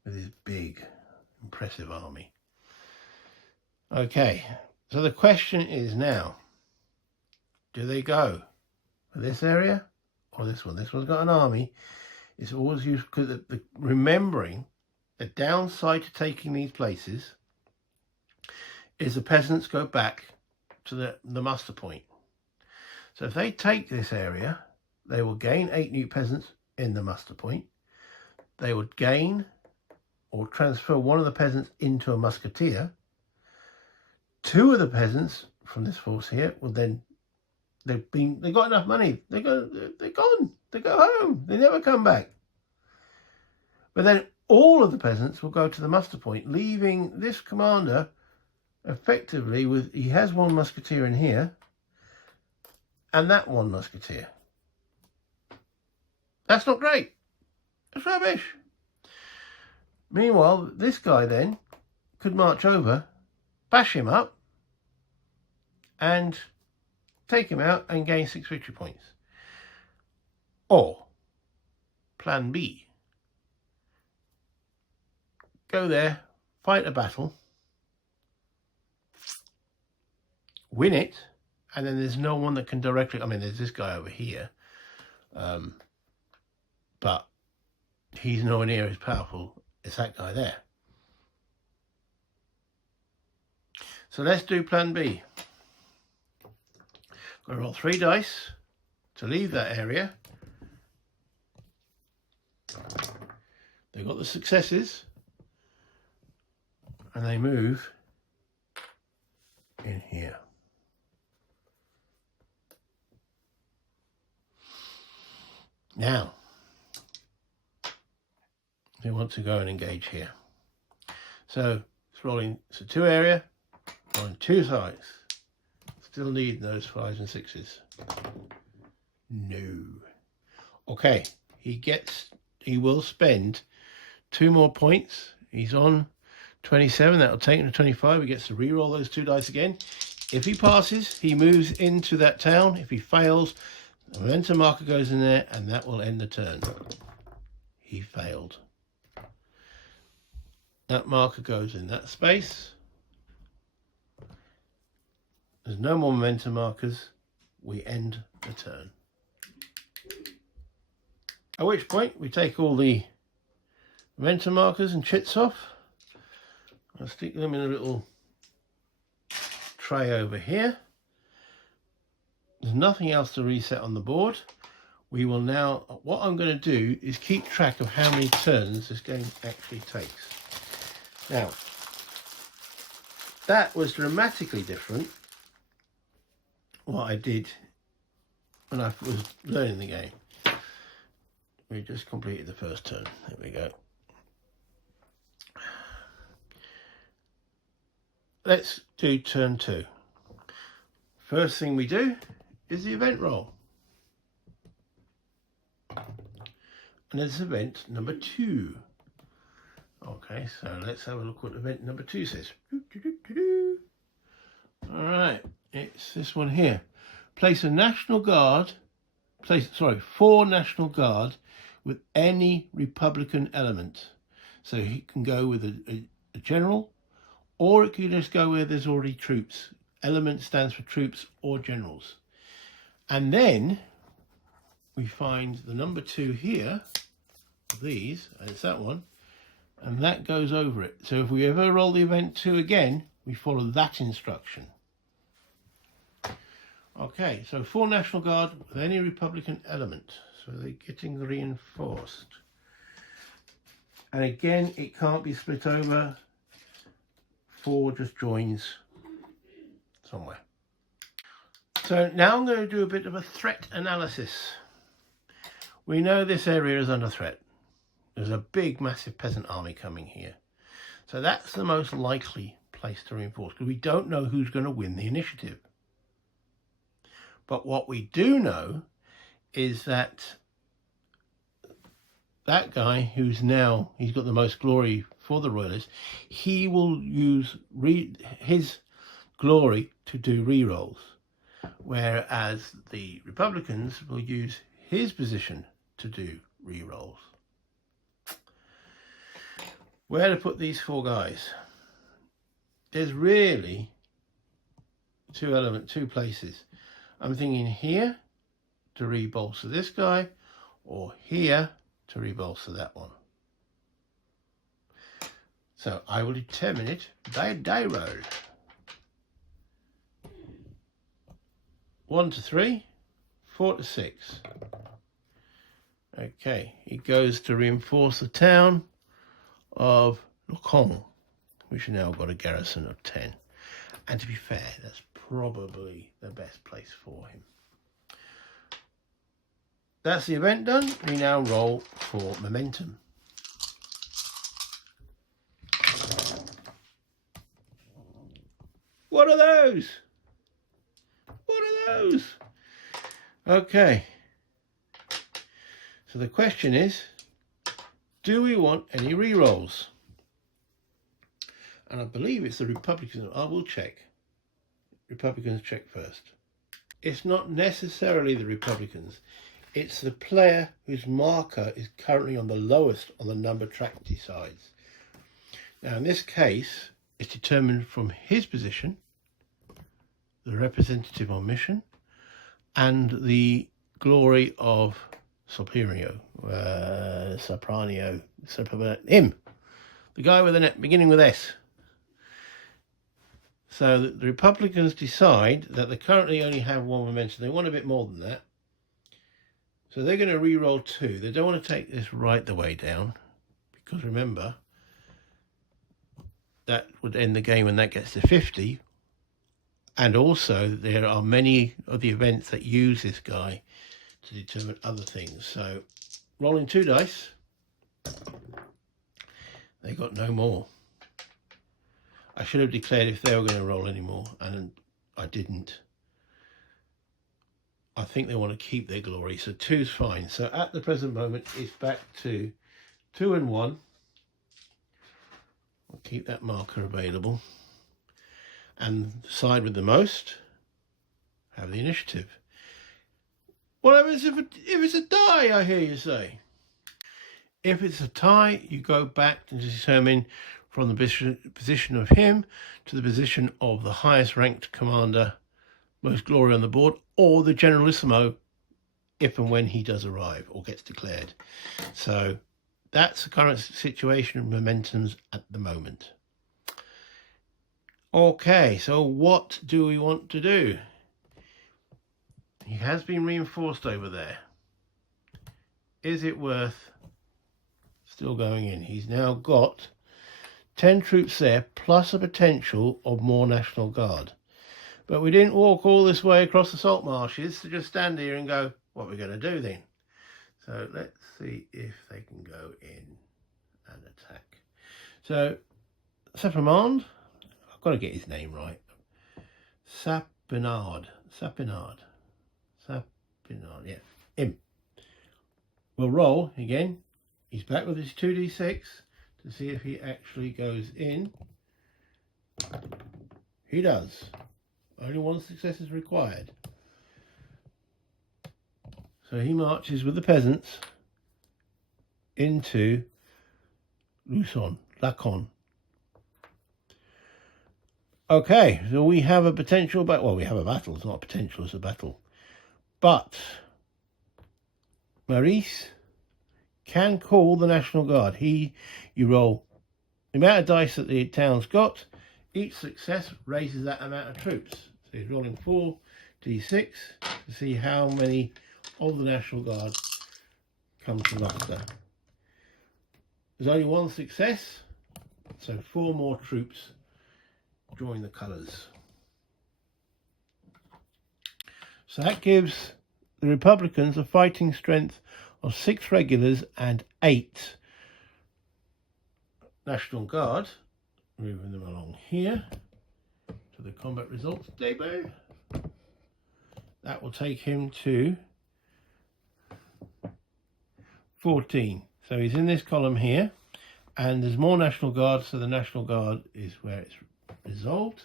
with his big, impressive army. Okay. So the question is now, do they go for this area or this one? This one's got an army. It's always used because remembering the downside to taking these places is the peasants go back to the muster point. So if they take this area, they will gain 8 new peasants in the muster point. They would gain or transfer 1 of the peasants into a musketeer. 2 of the peasants from this force here will then, they got enough money. They're gone. They go home. They never come back. But then all of the peasants will go to the muster point, leaving this commander effectively with, he has 1 musketeer in here and that 1 musketeer. That's not great. It's rubbish. Meanwhile, this guy then could march over, bash him up, and take him out and gain 6 victory points. Or, plan B. Go there, fight a battle, win it, and then there's no one that can directly, I mean, there's this guy over here, but he's nowhere near as powerful as that guy there. So let's do plan B. I'm going to roll 3 dice to leave that area. They've got the successes and they move in here. Now, they want to go and engage here. So it's rolling, it's a 2 area, rolling 2 sides. Still need those 5s and 6s. No. Okay, he will spend 2 more points. He's on 27, that'll take him to 25. He gets to re-roll those 2 dice again. If he passes, he moves into that town. If he fails, the momentum marker goes in there and that will end the turn. He failed. That marker goes in that space. There's no more momentum markers. We end the turn. At which point we take all the momentum markers and chits off. I'll stick them in a little tray over here. There's nothing else to reset on the board. We will now, what I'm going to do is keep track of how many turns this game actually takes. Now, that was dramatically different what I did when I was learning the game. We just completed the first turn. There we go. Let's do turn 2. First thing we do is the event roll. And it's event number 2. Okay, so let's have a look what event number 2 says. All right, it's this one here. Place a National Guard, 4 National Guard with any Republican element. So he can go with a general, or it can just go where there's already troops. Element stands for troops or generals. And then we find the number 2 here, these, and it's that one, and that goes over it. So if we ever roll the event 2 again, we follow that instruction. Okay, so 4 National Guard with any Republican element. So they're getting reinforced. And again, it can't be split over. 4 just joins somewhere. So now I'm going to do a bit of a threat analysis. We know this area is under threat. There's a big, massive peasant army coming here. So that's the most likely place to reinforce, because we don't know who's going to win the initiative. But what we do know is that that guy who's now, he's got the most glory for the Royalists, he will use his glory to do re-rolls, whereas the Republicans will use his position to do re-rolls. Where to put these 4 guys? There's really 2 places. I'm thinking here to re-bolster this guy, or here to re-bolster that one. So I will determine it by a die roll. 1 to 3, 4 to 6. Okay, he goes to reinforce the town of Rourke, which now got a garrison of 10. And to be fair, that's probably the best place for him. That's the event done. We now roll for momentum. What are those? What are those? Okay. So the question is, do we want any re-rolls? And I believe it's the Republicans. I will check. Republicans check first. It's not necessarily the Republicans. It's the player whose marker is currently on the lowest on the number track decides. Now in this case, it's determined from his position, the representative on mission, and the glory of Sopranio, him, the guy with the net beginning with S. So the Republicans decide that they currently only have one momentum. They want a bit more than that. So they're going to re-roll 2. They don't want to take this right the way down, because remember, that would end the game when that gets to 50. And also, there are many of the events that use this guy to determine other things. So, rolling 2 dice, they got no more. I should have declared if they were going to roll any more, and I didn't. I think they want to keep their glory, so 2's fine. So at the present moment, it's back to 2 and 1. I'll keep that marker available. And the side with the most have the initiative. What happens if it's a die, I hear you say? If it's a tie, you go back to determine from the position of him to the position of the highest ranked commander, most glory on the board, or the generalissimo, if and when he does arrive or gets declared. So that's the current situation of momentums at the moment. Okay, so what do we want to do? He has been reinforced over there. Is it worth still going in? He's now got 10 troops there, plus a potential of more National Guard. But we didn't walk all this way across the salt marshes to just stand here and go, what are we going to do then? So let's see if they can go in and attack. So, Sapinard, I've got to get his name right. Sapinard, yeah, him. We'll roll again. He's back with his 2d6 to see if he actually goes in. He does. Only 1 success is required. So he marches with the peasants into Lacon. Okay, so we have a potential, well, we have a battle. It's not a potential, it's a battle. But Maurice can call the National Guard. You roll the amount of dice that the town's got. Each success raises that amount of troops. So he's rolling 4d6 to see how many of the National Guard come to muster. There's only 1 success, so 4 more troops join the colours. So that gives the Republicans a fighting strength of 6 regulars and 8 National Guard. Moving them along here to the combat results table. That will take him to 14. So he's in this column here, and there's more National Guard, so the National Guard is where it's resolved.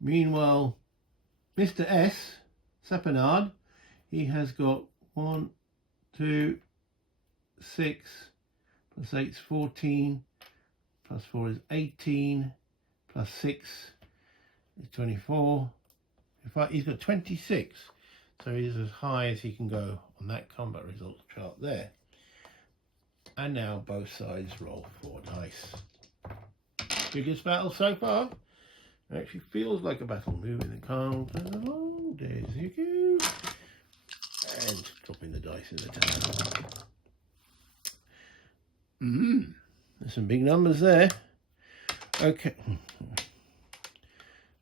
Meanwhile, Mr. S, Sapinard, he has got 1, 2, 6, plus 8 is 14. Plus 4 is 18, plus 6 is 24. In fact, he's got 26, so he's as high as he can go on that combat results chart there. And now both sides roll 4 dice. Biggest battle so far. It actually feels like a battle. Moving the card along, there's you go. And dropping the dice in the tower. There's some big numbers there. Okay.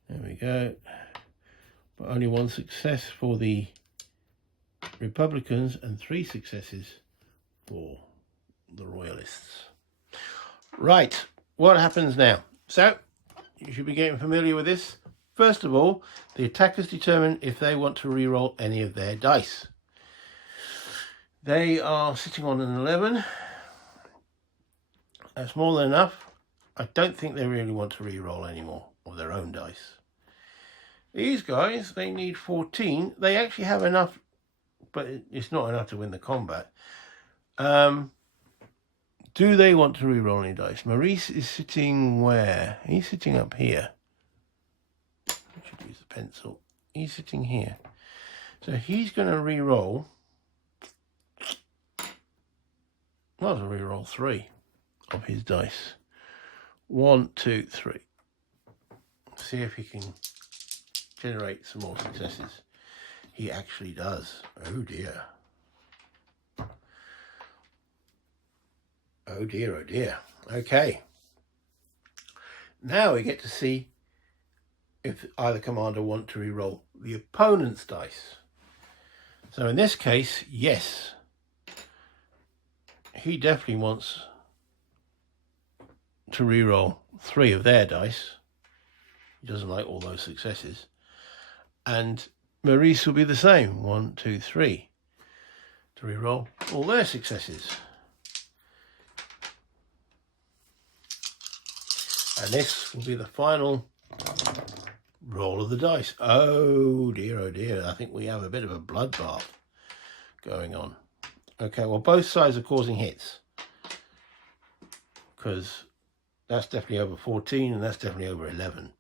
There we go. But only 1 success for the Republicans and 3 successes for the Royalists. Right, what happens now? So, you should be getting familiar with this. First of all, the attackers determine if they want to re-roll any of their dice. They are sitting on an 11. That's more than enough. I don't think they really want to re-roll anymore of their own dice. These guys, they need 14. They actually have enough, but it's not enough to win the combat. Do they want to re-roll any dice? Maurice is sitting where? He's sitting up here. I should use the pencil. He's sitting here. So he's going to re-roll. Might as well re-roll 3 of his dice. 1, 2, 3. see if he can generate some more successes. He actually does. Oh dear. Oh dear, oh dear. Okay. Now we get to see if either commander want to re-roll the opponent's dice. So in this case, yes. He definitely wants to re-roll 3 of their dice. He doesn't like all those successes. And Maurice will be the same. 1, 2, 3. To re-roll all their successes. And this will be the final roll of the dice. Oh dear, I think we have a bit of a bloodbath going on. Okay, well, both sides are causing hits, because that's definitely over 14 and that's definitely over 11.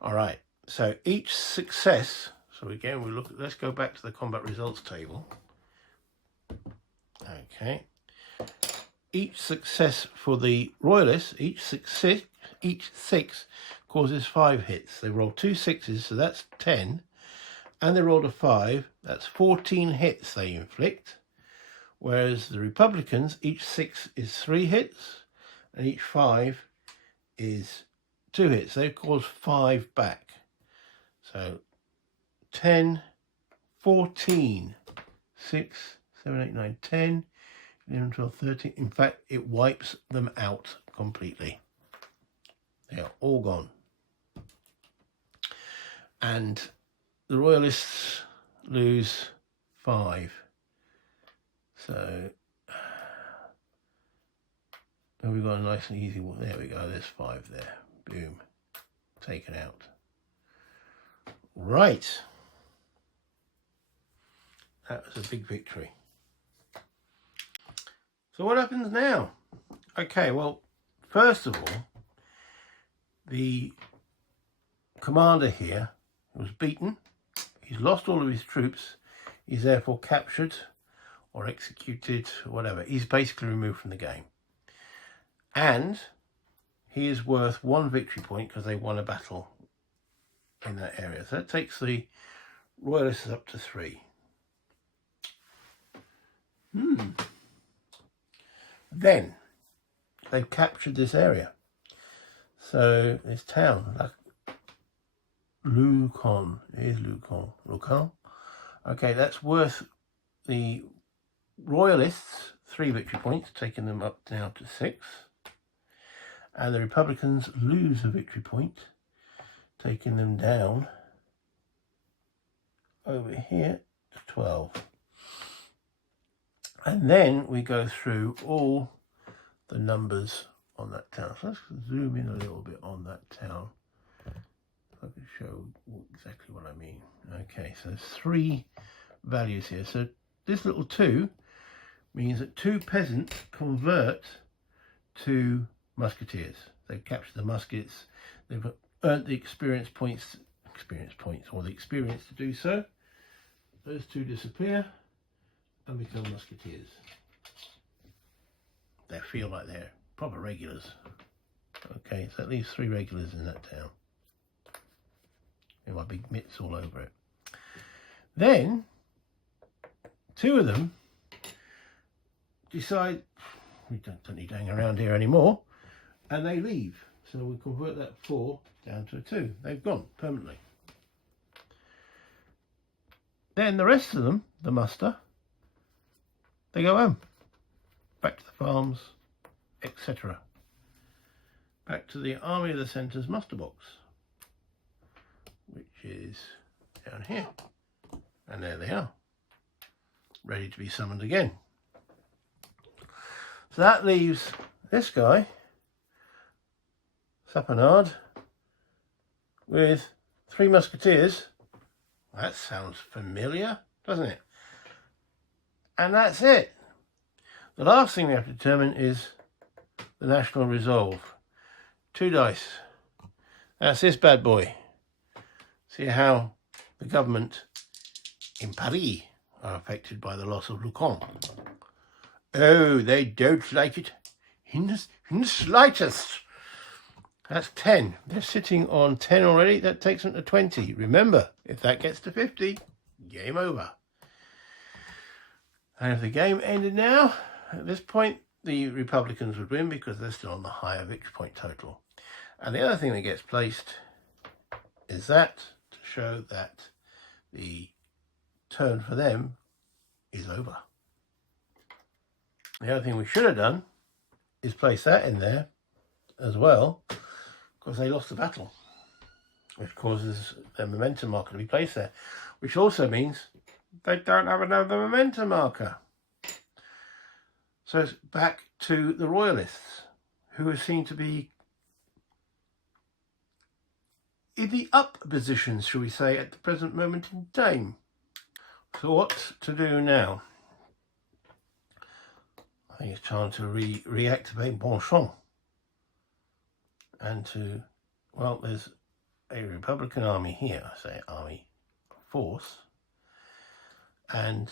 All right, so each success, so again, let's go back to the combat results table. Okay, each success for the Royalists, each 6 causes 5 hits. They roll 2 6s, so that's 10, and they rolled a 5, that's 14 hits they inflict. Whereas the Republicans, each 6 is 3 hits, and each 5 is 2 hits. They cause 5 back. So 10, 14, 6, 7, 8, 9, 10, 11, 12, 13. In fact, it wipes them out completely. They are all gone. And the Royalists lose 5. So we've got a nice and easy one. There we go. There's 5 there. Boom. Taken out. Right. That was a big victory. So what happens now? Okay, well, first of all, the commander here was beaten. He's lost all of his troops. He's therefore captured or executed, or whatever. He's basically removed from the game. And he is worth 1 victory point because they won a battle in that area. So that takes the Royalists up to 3. Then they've captured this area. So this town, Lucan, is Lucan. Okay, that's worth the Royalists 3 victory points, taking them up now to 6. And the Republicans lose a victory point, taking them down over here to 12. And then we go through all the numbers on that town. So let's zoom in a little bit on that town. I can show exactly what I mean. Okay, so there's 3 values here. So this little 2 means that 2 peasants convert to musketeers. They've captured the muskets. They've earned the experience points, or the experience to do so. Those 2 disappear and become musketeers. They feel like they're proper regulars. Okay, so that leaves 3 regulars in that town. With my big mitts all over it. Then 2 of them decide we don't need to hang around here anymore, and they leave. So we convert that 4 down to a 2. They've gone permanently. Then the rest of them, the muster, they go home, back to the farms, etc. Back to the Army of the Centre's muster box, which is down here. And there they are, ready to be summoned again. So that leaves this guy, Saponard, with 3 musketeers. That sounds familiar, doesn't it? And that's it. The last thing we have to determine is the national resolve. 2 dice. That's this bad boy. See how the government in Paris are affected by the loss of Lucan. Oh, they don't like it in the slightest. That's 10. They're sitting on 10 already. That takes them to 20. Remember, if that gets to 50, game over. And if the game ended now, at this point, the Republicans would win because they're still on the higher victory point total. And the other thing that gets placed is that to show that the turn for them is over. The other thing we should have done is place that in there as well, because they lost the battle, which causes their momentum marker to be placed there, which also means they don't have another momentum marker. So it's back to the Royalists, who are seen to be in the up positions, shall we say, at the present moment in time. So what to do now? I think it's time to reactivate Bonchamp. And to, well, there's a Republican army here, I say army, force. And,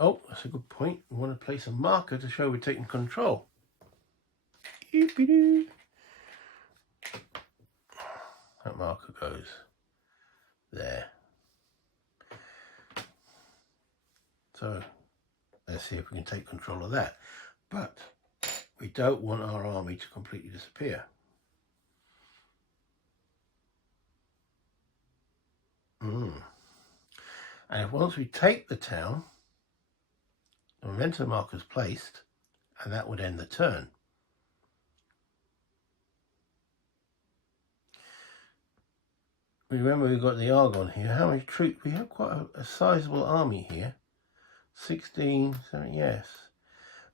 oh, that's a good point. We want to place a marker to show we're taking control. That marker goes there. So let's see if we can take control of that. But we don't want our army to completely disappear. And if once we take the town, the momentum marker is placed, and that would end the turn. Remember, we've got the Argonne here. How many troops? We have quite a sizable army here. 16, 17, yes.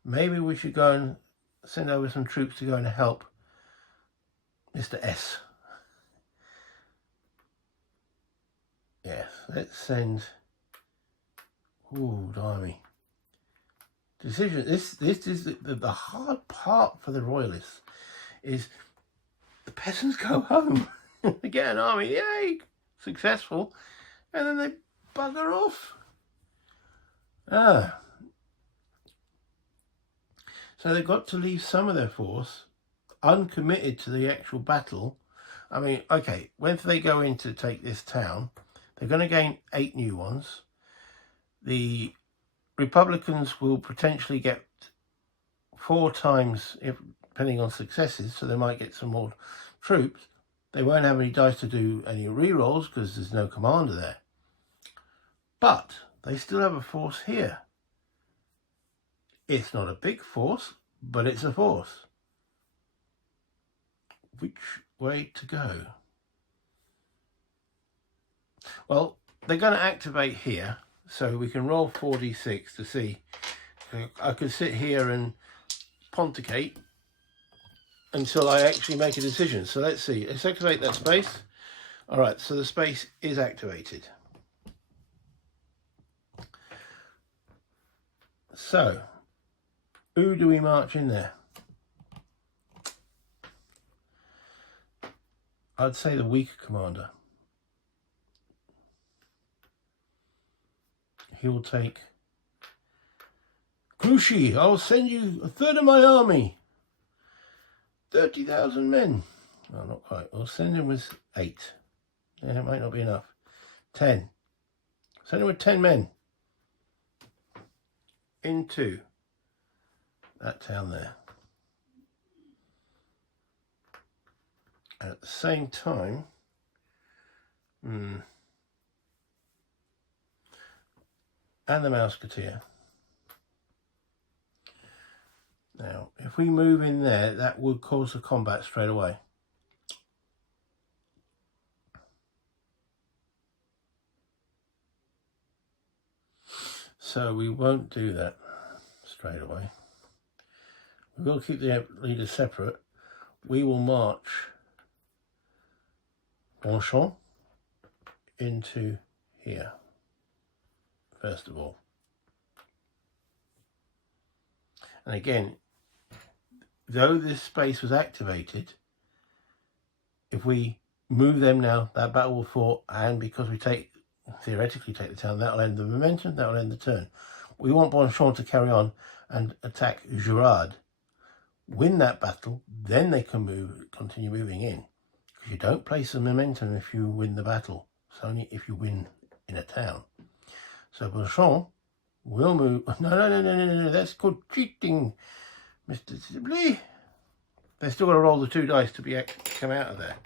Maybe we should go and send over some troops to go and help Mr. S. Yes, let's send. Ooh, blimey. Decision. This is the hard part for the Royalists. Is the peasants go home, they get an army, yay, successful, and then they bugger off. So they've got to leave some of their force uncommitted to the actual battle. I mean, okay, when they go in to take this town, they're going to gain 8 new ones. The Republicans will potentially get 4 times, depending on successes, so they might get some more troops. They won't have any dice to do any re-rolls because there's no commander there. But they still have a force here. It's not a big force, but it's a force. Which way to go? Well, they're going to activate here, so we can roll 4d6 to see. I could sit here and ponticate until I actually make a decision. So let's see. Let's activate that space. All right, so the space is activated. So, who do we march in there? I'd say the weaker commander. He will take Grouchy. I'll send you 1/3 of my army. 30,000 men. No, not quite. We'll send him with 8. Yeah, it might not be enough. 10. Send him with 10 men into that town there. And at the same time, and the Musketeer. Now, if we move in there, that would cause the combat straight away. So we won't do that straight away. We will keep the leaders separate. We will march Bonchamp into here, first of all. And again, though this space was activated, if we move them now, that battle will fall, and because we theoretically take the town, that'll end the momentum, that'll end the turn. We want Bonchamp to carry on and attack Girard win that battle, then they can continue moving in. Because you don't place the momentum if you win the battle. It's only if you win in a town. So Beauchamp will move. No, that's called cheating, Mr. Sibley. They're still got to roll the 2 dice to come out of there.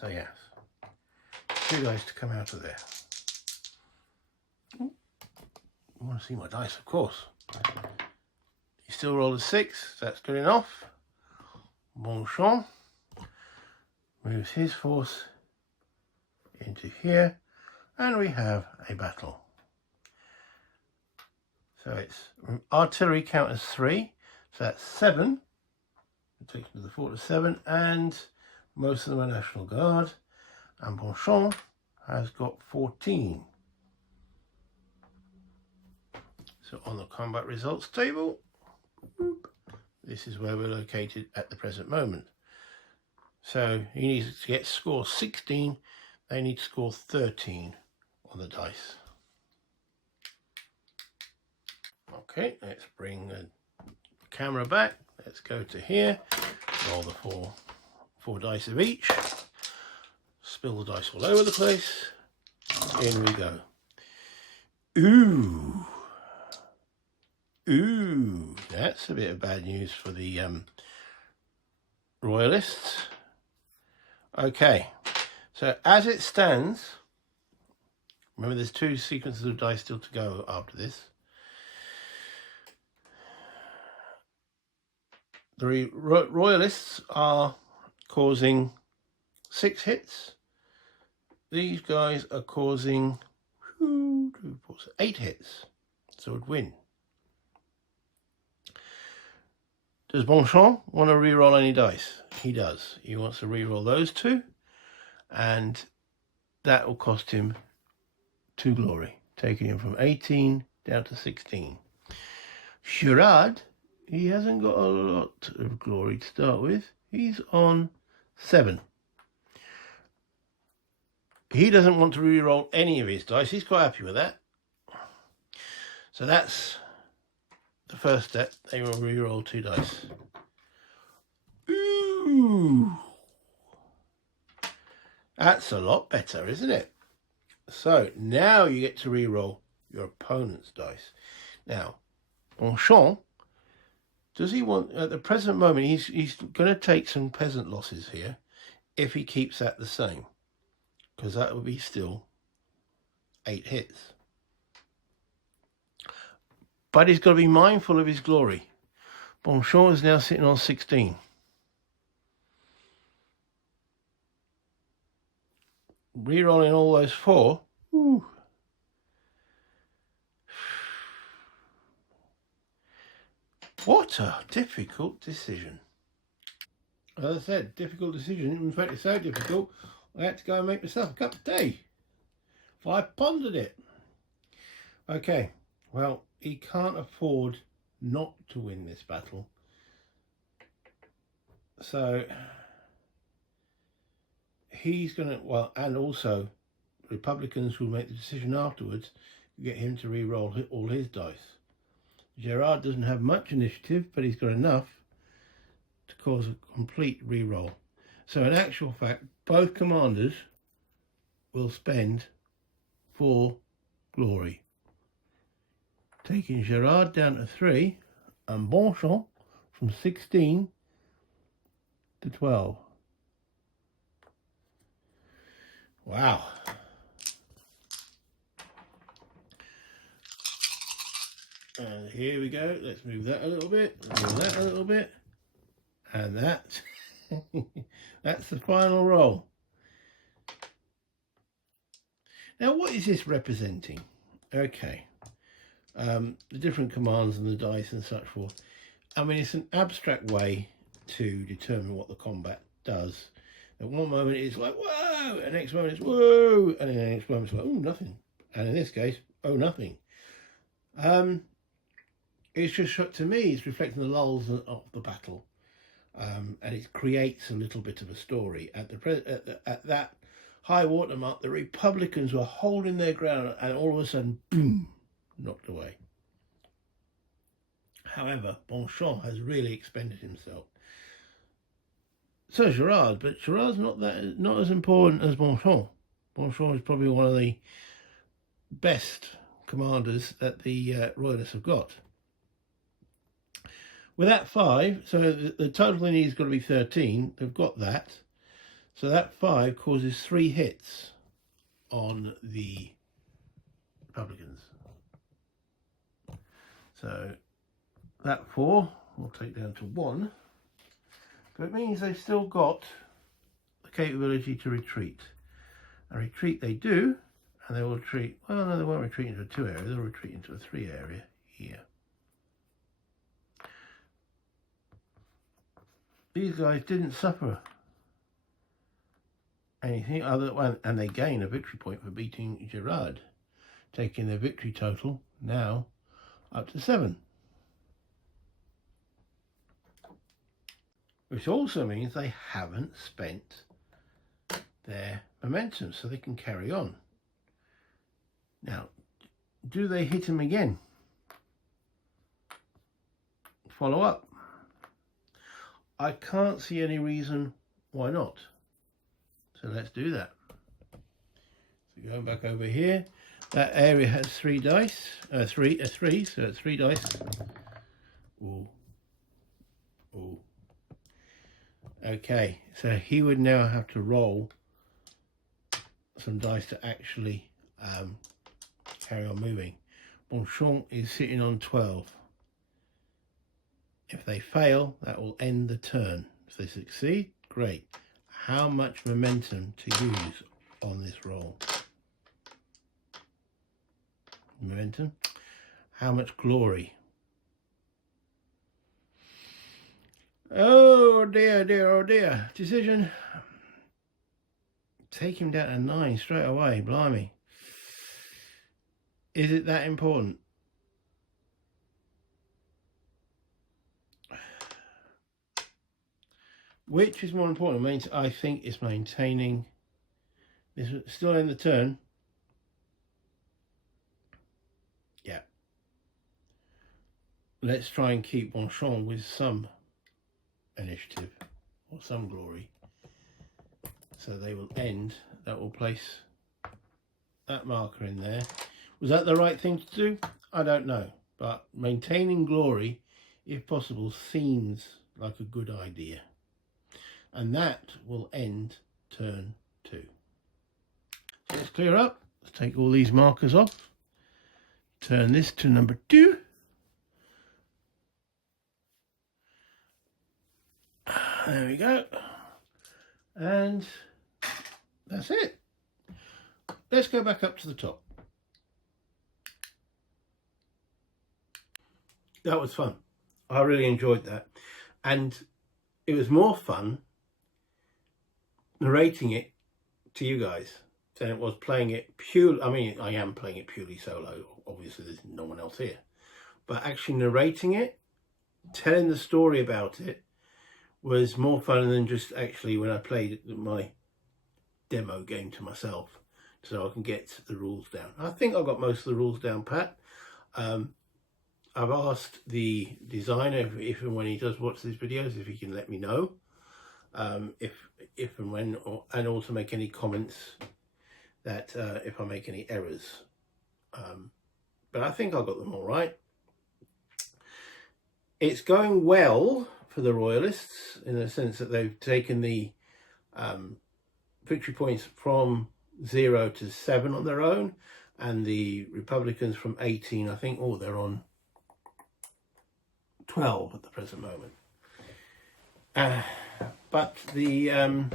So yes, 2 dice to come out of there. Ooh. I want to see my dice, of course. You still roll a 6, that's good enough. Beauchamp moves his force into here, and we have a battle. So it's artillery count as 3, so that's 7. It takes me to the fort of 7, and most of them are National Guard, and Beauchamp has got 14. So on the combat results table, this is where we're located at the present moment. So he needs to get score 16, they need to score 13 on the dice. Okay, let's bring the camera back. Let's go to here, roll the four dice of each, spill the dice all over the place. In we go. Ooh, that's a bit of bad news for the Royalists. Okay, so as it stands, remember there's 2 sequences of dice still to go after this. The Royalists are causing 6 hits. These guys are causing 8 hits, so it would win. Does Beauchamp want to re-roll any dice? He does. He wants to re-roll those 2, and that will cost him 2 glory, taking him from 18 down to 16. Gerard, he hasn't got a lot of glory to start with. He's on 7. He doesn't want to re-roll any of his dice. He's quite happy with that. So that's the first step. They will re-roll 2 dice. Ooh, that's a lot better, isn't it? So now you get to re-roll your opponent's dice. Now, Beauchamp, does he want, at the present moment, he's going to take some peasant losses here if he keeps that the same, because that would be still 8 hits. But he's got to be mindful of his glory. Beauchamp is now sitting on 16. Rerolling all those 4. Ooh. What a difficult decision. As I said, difficult decision. In fact, it's so difficult, I had to go and make myself a cup of tea. I pondered it. Okay, well, he can't afford not to win this battle. So he's going to, well, and also Republicans will make the decision afterwards to get him to re-roll all his dice. Gerard doesn't have much initiative, but he's got enough to cause a complete re-roll. So in actual fact, both commanders will spend 4 glory, taking Gerard down to 3 and Beauchamp from 16 to 12. Wow. And here we go. Let's move that a little bit. Move that a little bit. And that's the final roll. Now, what is this representing? Okay. The different commands and the dice and such forth. I mean, it's an abstract way to determine what the combat does. At one moment it's like, whoa, and the next moment it's whoa, and then the next moment it's like, oh, nothing. And in this case, oh, nothing. It's just, to me, it's reflecting the lulls of the battle. And it creates a little bit of a story. At that high water mark, the Republicans were holding their ground, and all of a sudden, boom, knocked away. However, Bonchamp has really expended himself. So Gerard, but Gerard's not as important as Bonchamp. Bonchamp is probably one of the best commanders that the Royalists have got. With that 5, so the total they need has got to be 13. They've got that. So that 5 causes 3 hits on the Republicans. So that 4 will take down to 1. But it means they've still got the capability to retreat. And retreat they do, and they will retreat, well no, they won't retreat into a 2 area, they'll retreat into a 3 area here. These guys didn't suffer anything other than, and they gain a victory point for beating Gerard, taking their victory total now up to 7. Which also means they haven't spent their momentum, so they can carry on. Now, do they hit him again? Follow up. I can't see any reason why not. So let's do that. So going back over here, that area has 3 dice, 3, so it's 3 dice. Ooh. Ooh. Okay, so he would now have to roll some dice to actually carry on moving. Bonchamp is sitting on 12. If they fail, that will end the turn. If they succeed, great. How much momentum to use on this roll? Momentum. How much glory? Oh dear, dear, oh dear. Decision. Take him down to 9 straight away, blimey. Is it that important? Which is more important? I think it's maintaining. This is still in the turn. Yeah. Let's try and keep Bonchamp with some initiative or some glory. So they will end. That will place that marker in there. Was that the right thing to do? I don't know. But maintaining glory, if possible, seems like a good idea. And that will end turn 2. So let's clear up. Let's take all these markers off. Turn this to number 2. There we go. And that's it. Let's go back up to the top. That was fun. I really enjoyed that. And it was more fun narrating it to you guys than it was playing it purely. I mean, I am playing it purely solo. Obviously, there's no one else here. But actually narrating it, telling the story about it, was more fun than just actually when I played my demo game to myself, so I can get the rules down. I think I've got most of the rules down pat. I've asked the designer if and when he does watch these videos, if he can let me know if and when, and also make any comments that if I make any errors. But I think I got them all right. It's going well for the Royalists in the sense that they've taken the victory points from 0 to 7 on their own, and the Republicans from 18, I think, oh, they're on 12 at the present moment. But the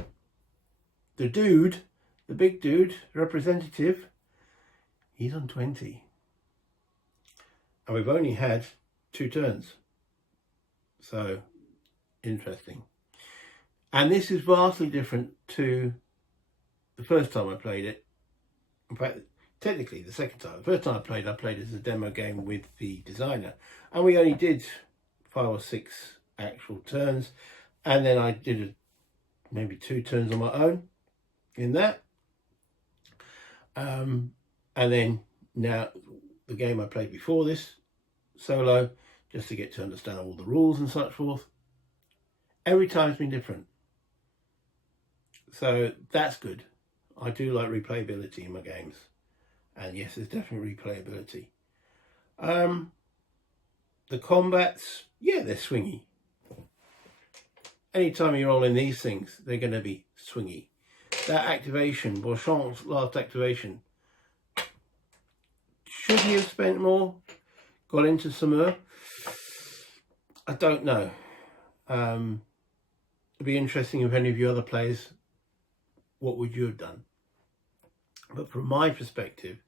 dude, the big dude, representative, he's on 20. And we've only had 2 turns. So, interesting. And this is vastly different to the first time I played it. In fact, technically the second time. The first time I played as a demo game with the designer. And we only did 5 or 6 actual turns. And then I did maybe 2 turns on my own in that. And then now the game I played before this, solo, just to get to understand all the rules and such forth. Every time's been different. So that's good. I do like replayability in my games. And yes, there's definitely replayability. The combats, yeah, they're swingy. Anytime you roll in these things, they're going to be swingy. That activation, Beauchamp's last activation, should he have spent more? Got into Samur? I don't know. It'd be interesting if any of you other players, what would you have done? But from my perspective,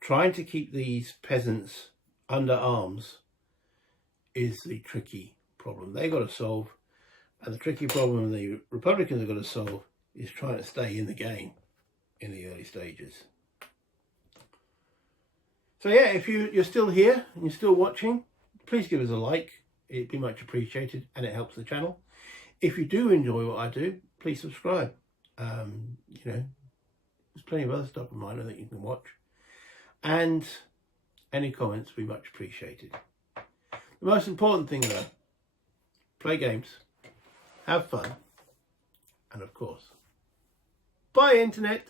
trying to keep these peasants under arms is the tricky problem they've got to solve. And the tricky problem the Republicans have got to solve is trying to stay in the game in the early stages. So yeah, if you're still here and you're still watching, please give us a like. It'd be much appreciated and it helps the channel. If you do enjoy what I do, please subscribe. You know, there's plenty of other stuff of mine that you can watch. And any comments would be much appreciated. The most important thing though, play games, have fun, and of course, bye internet.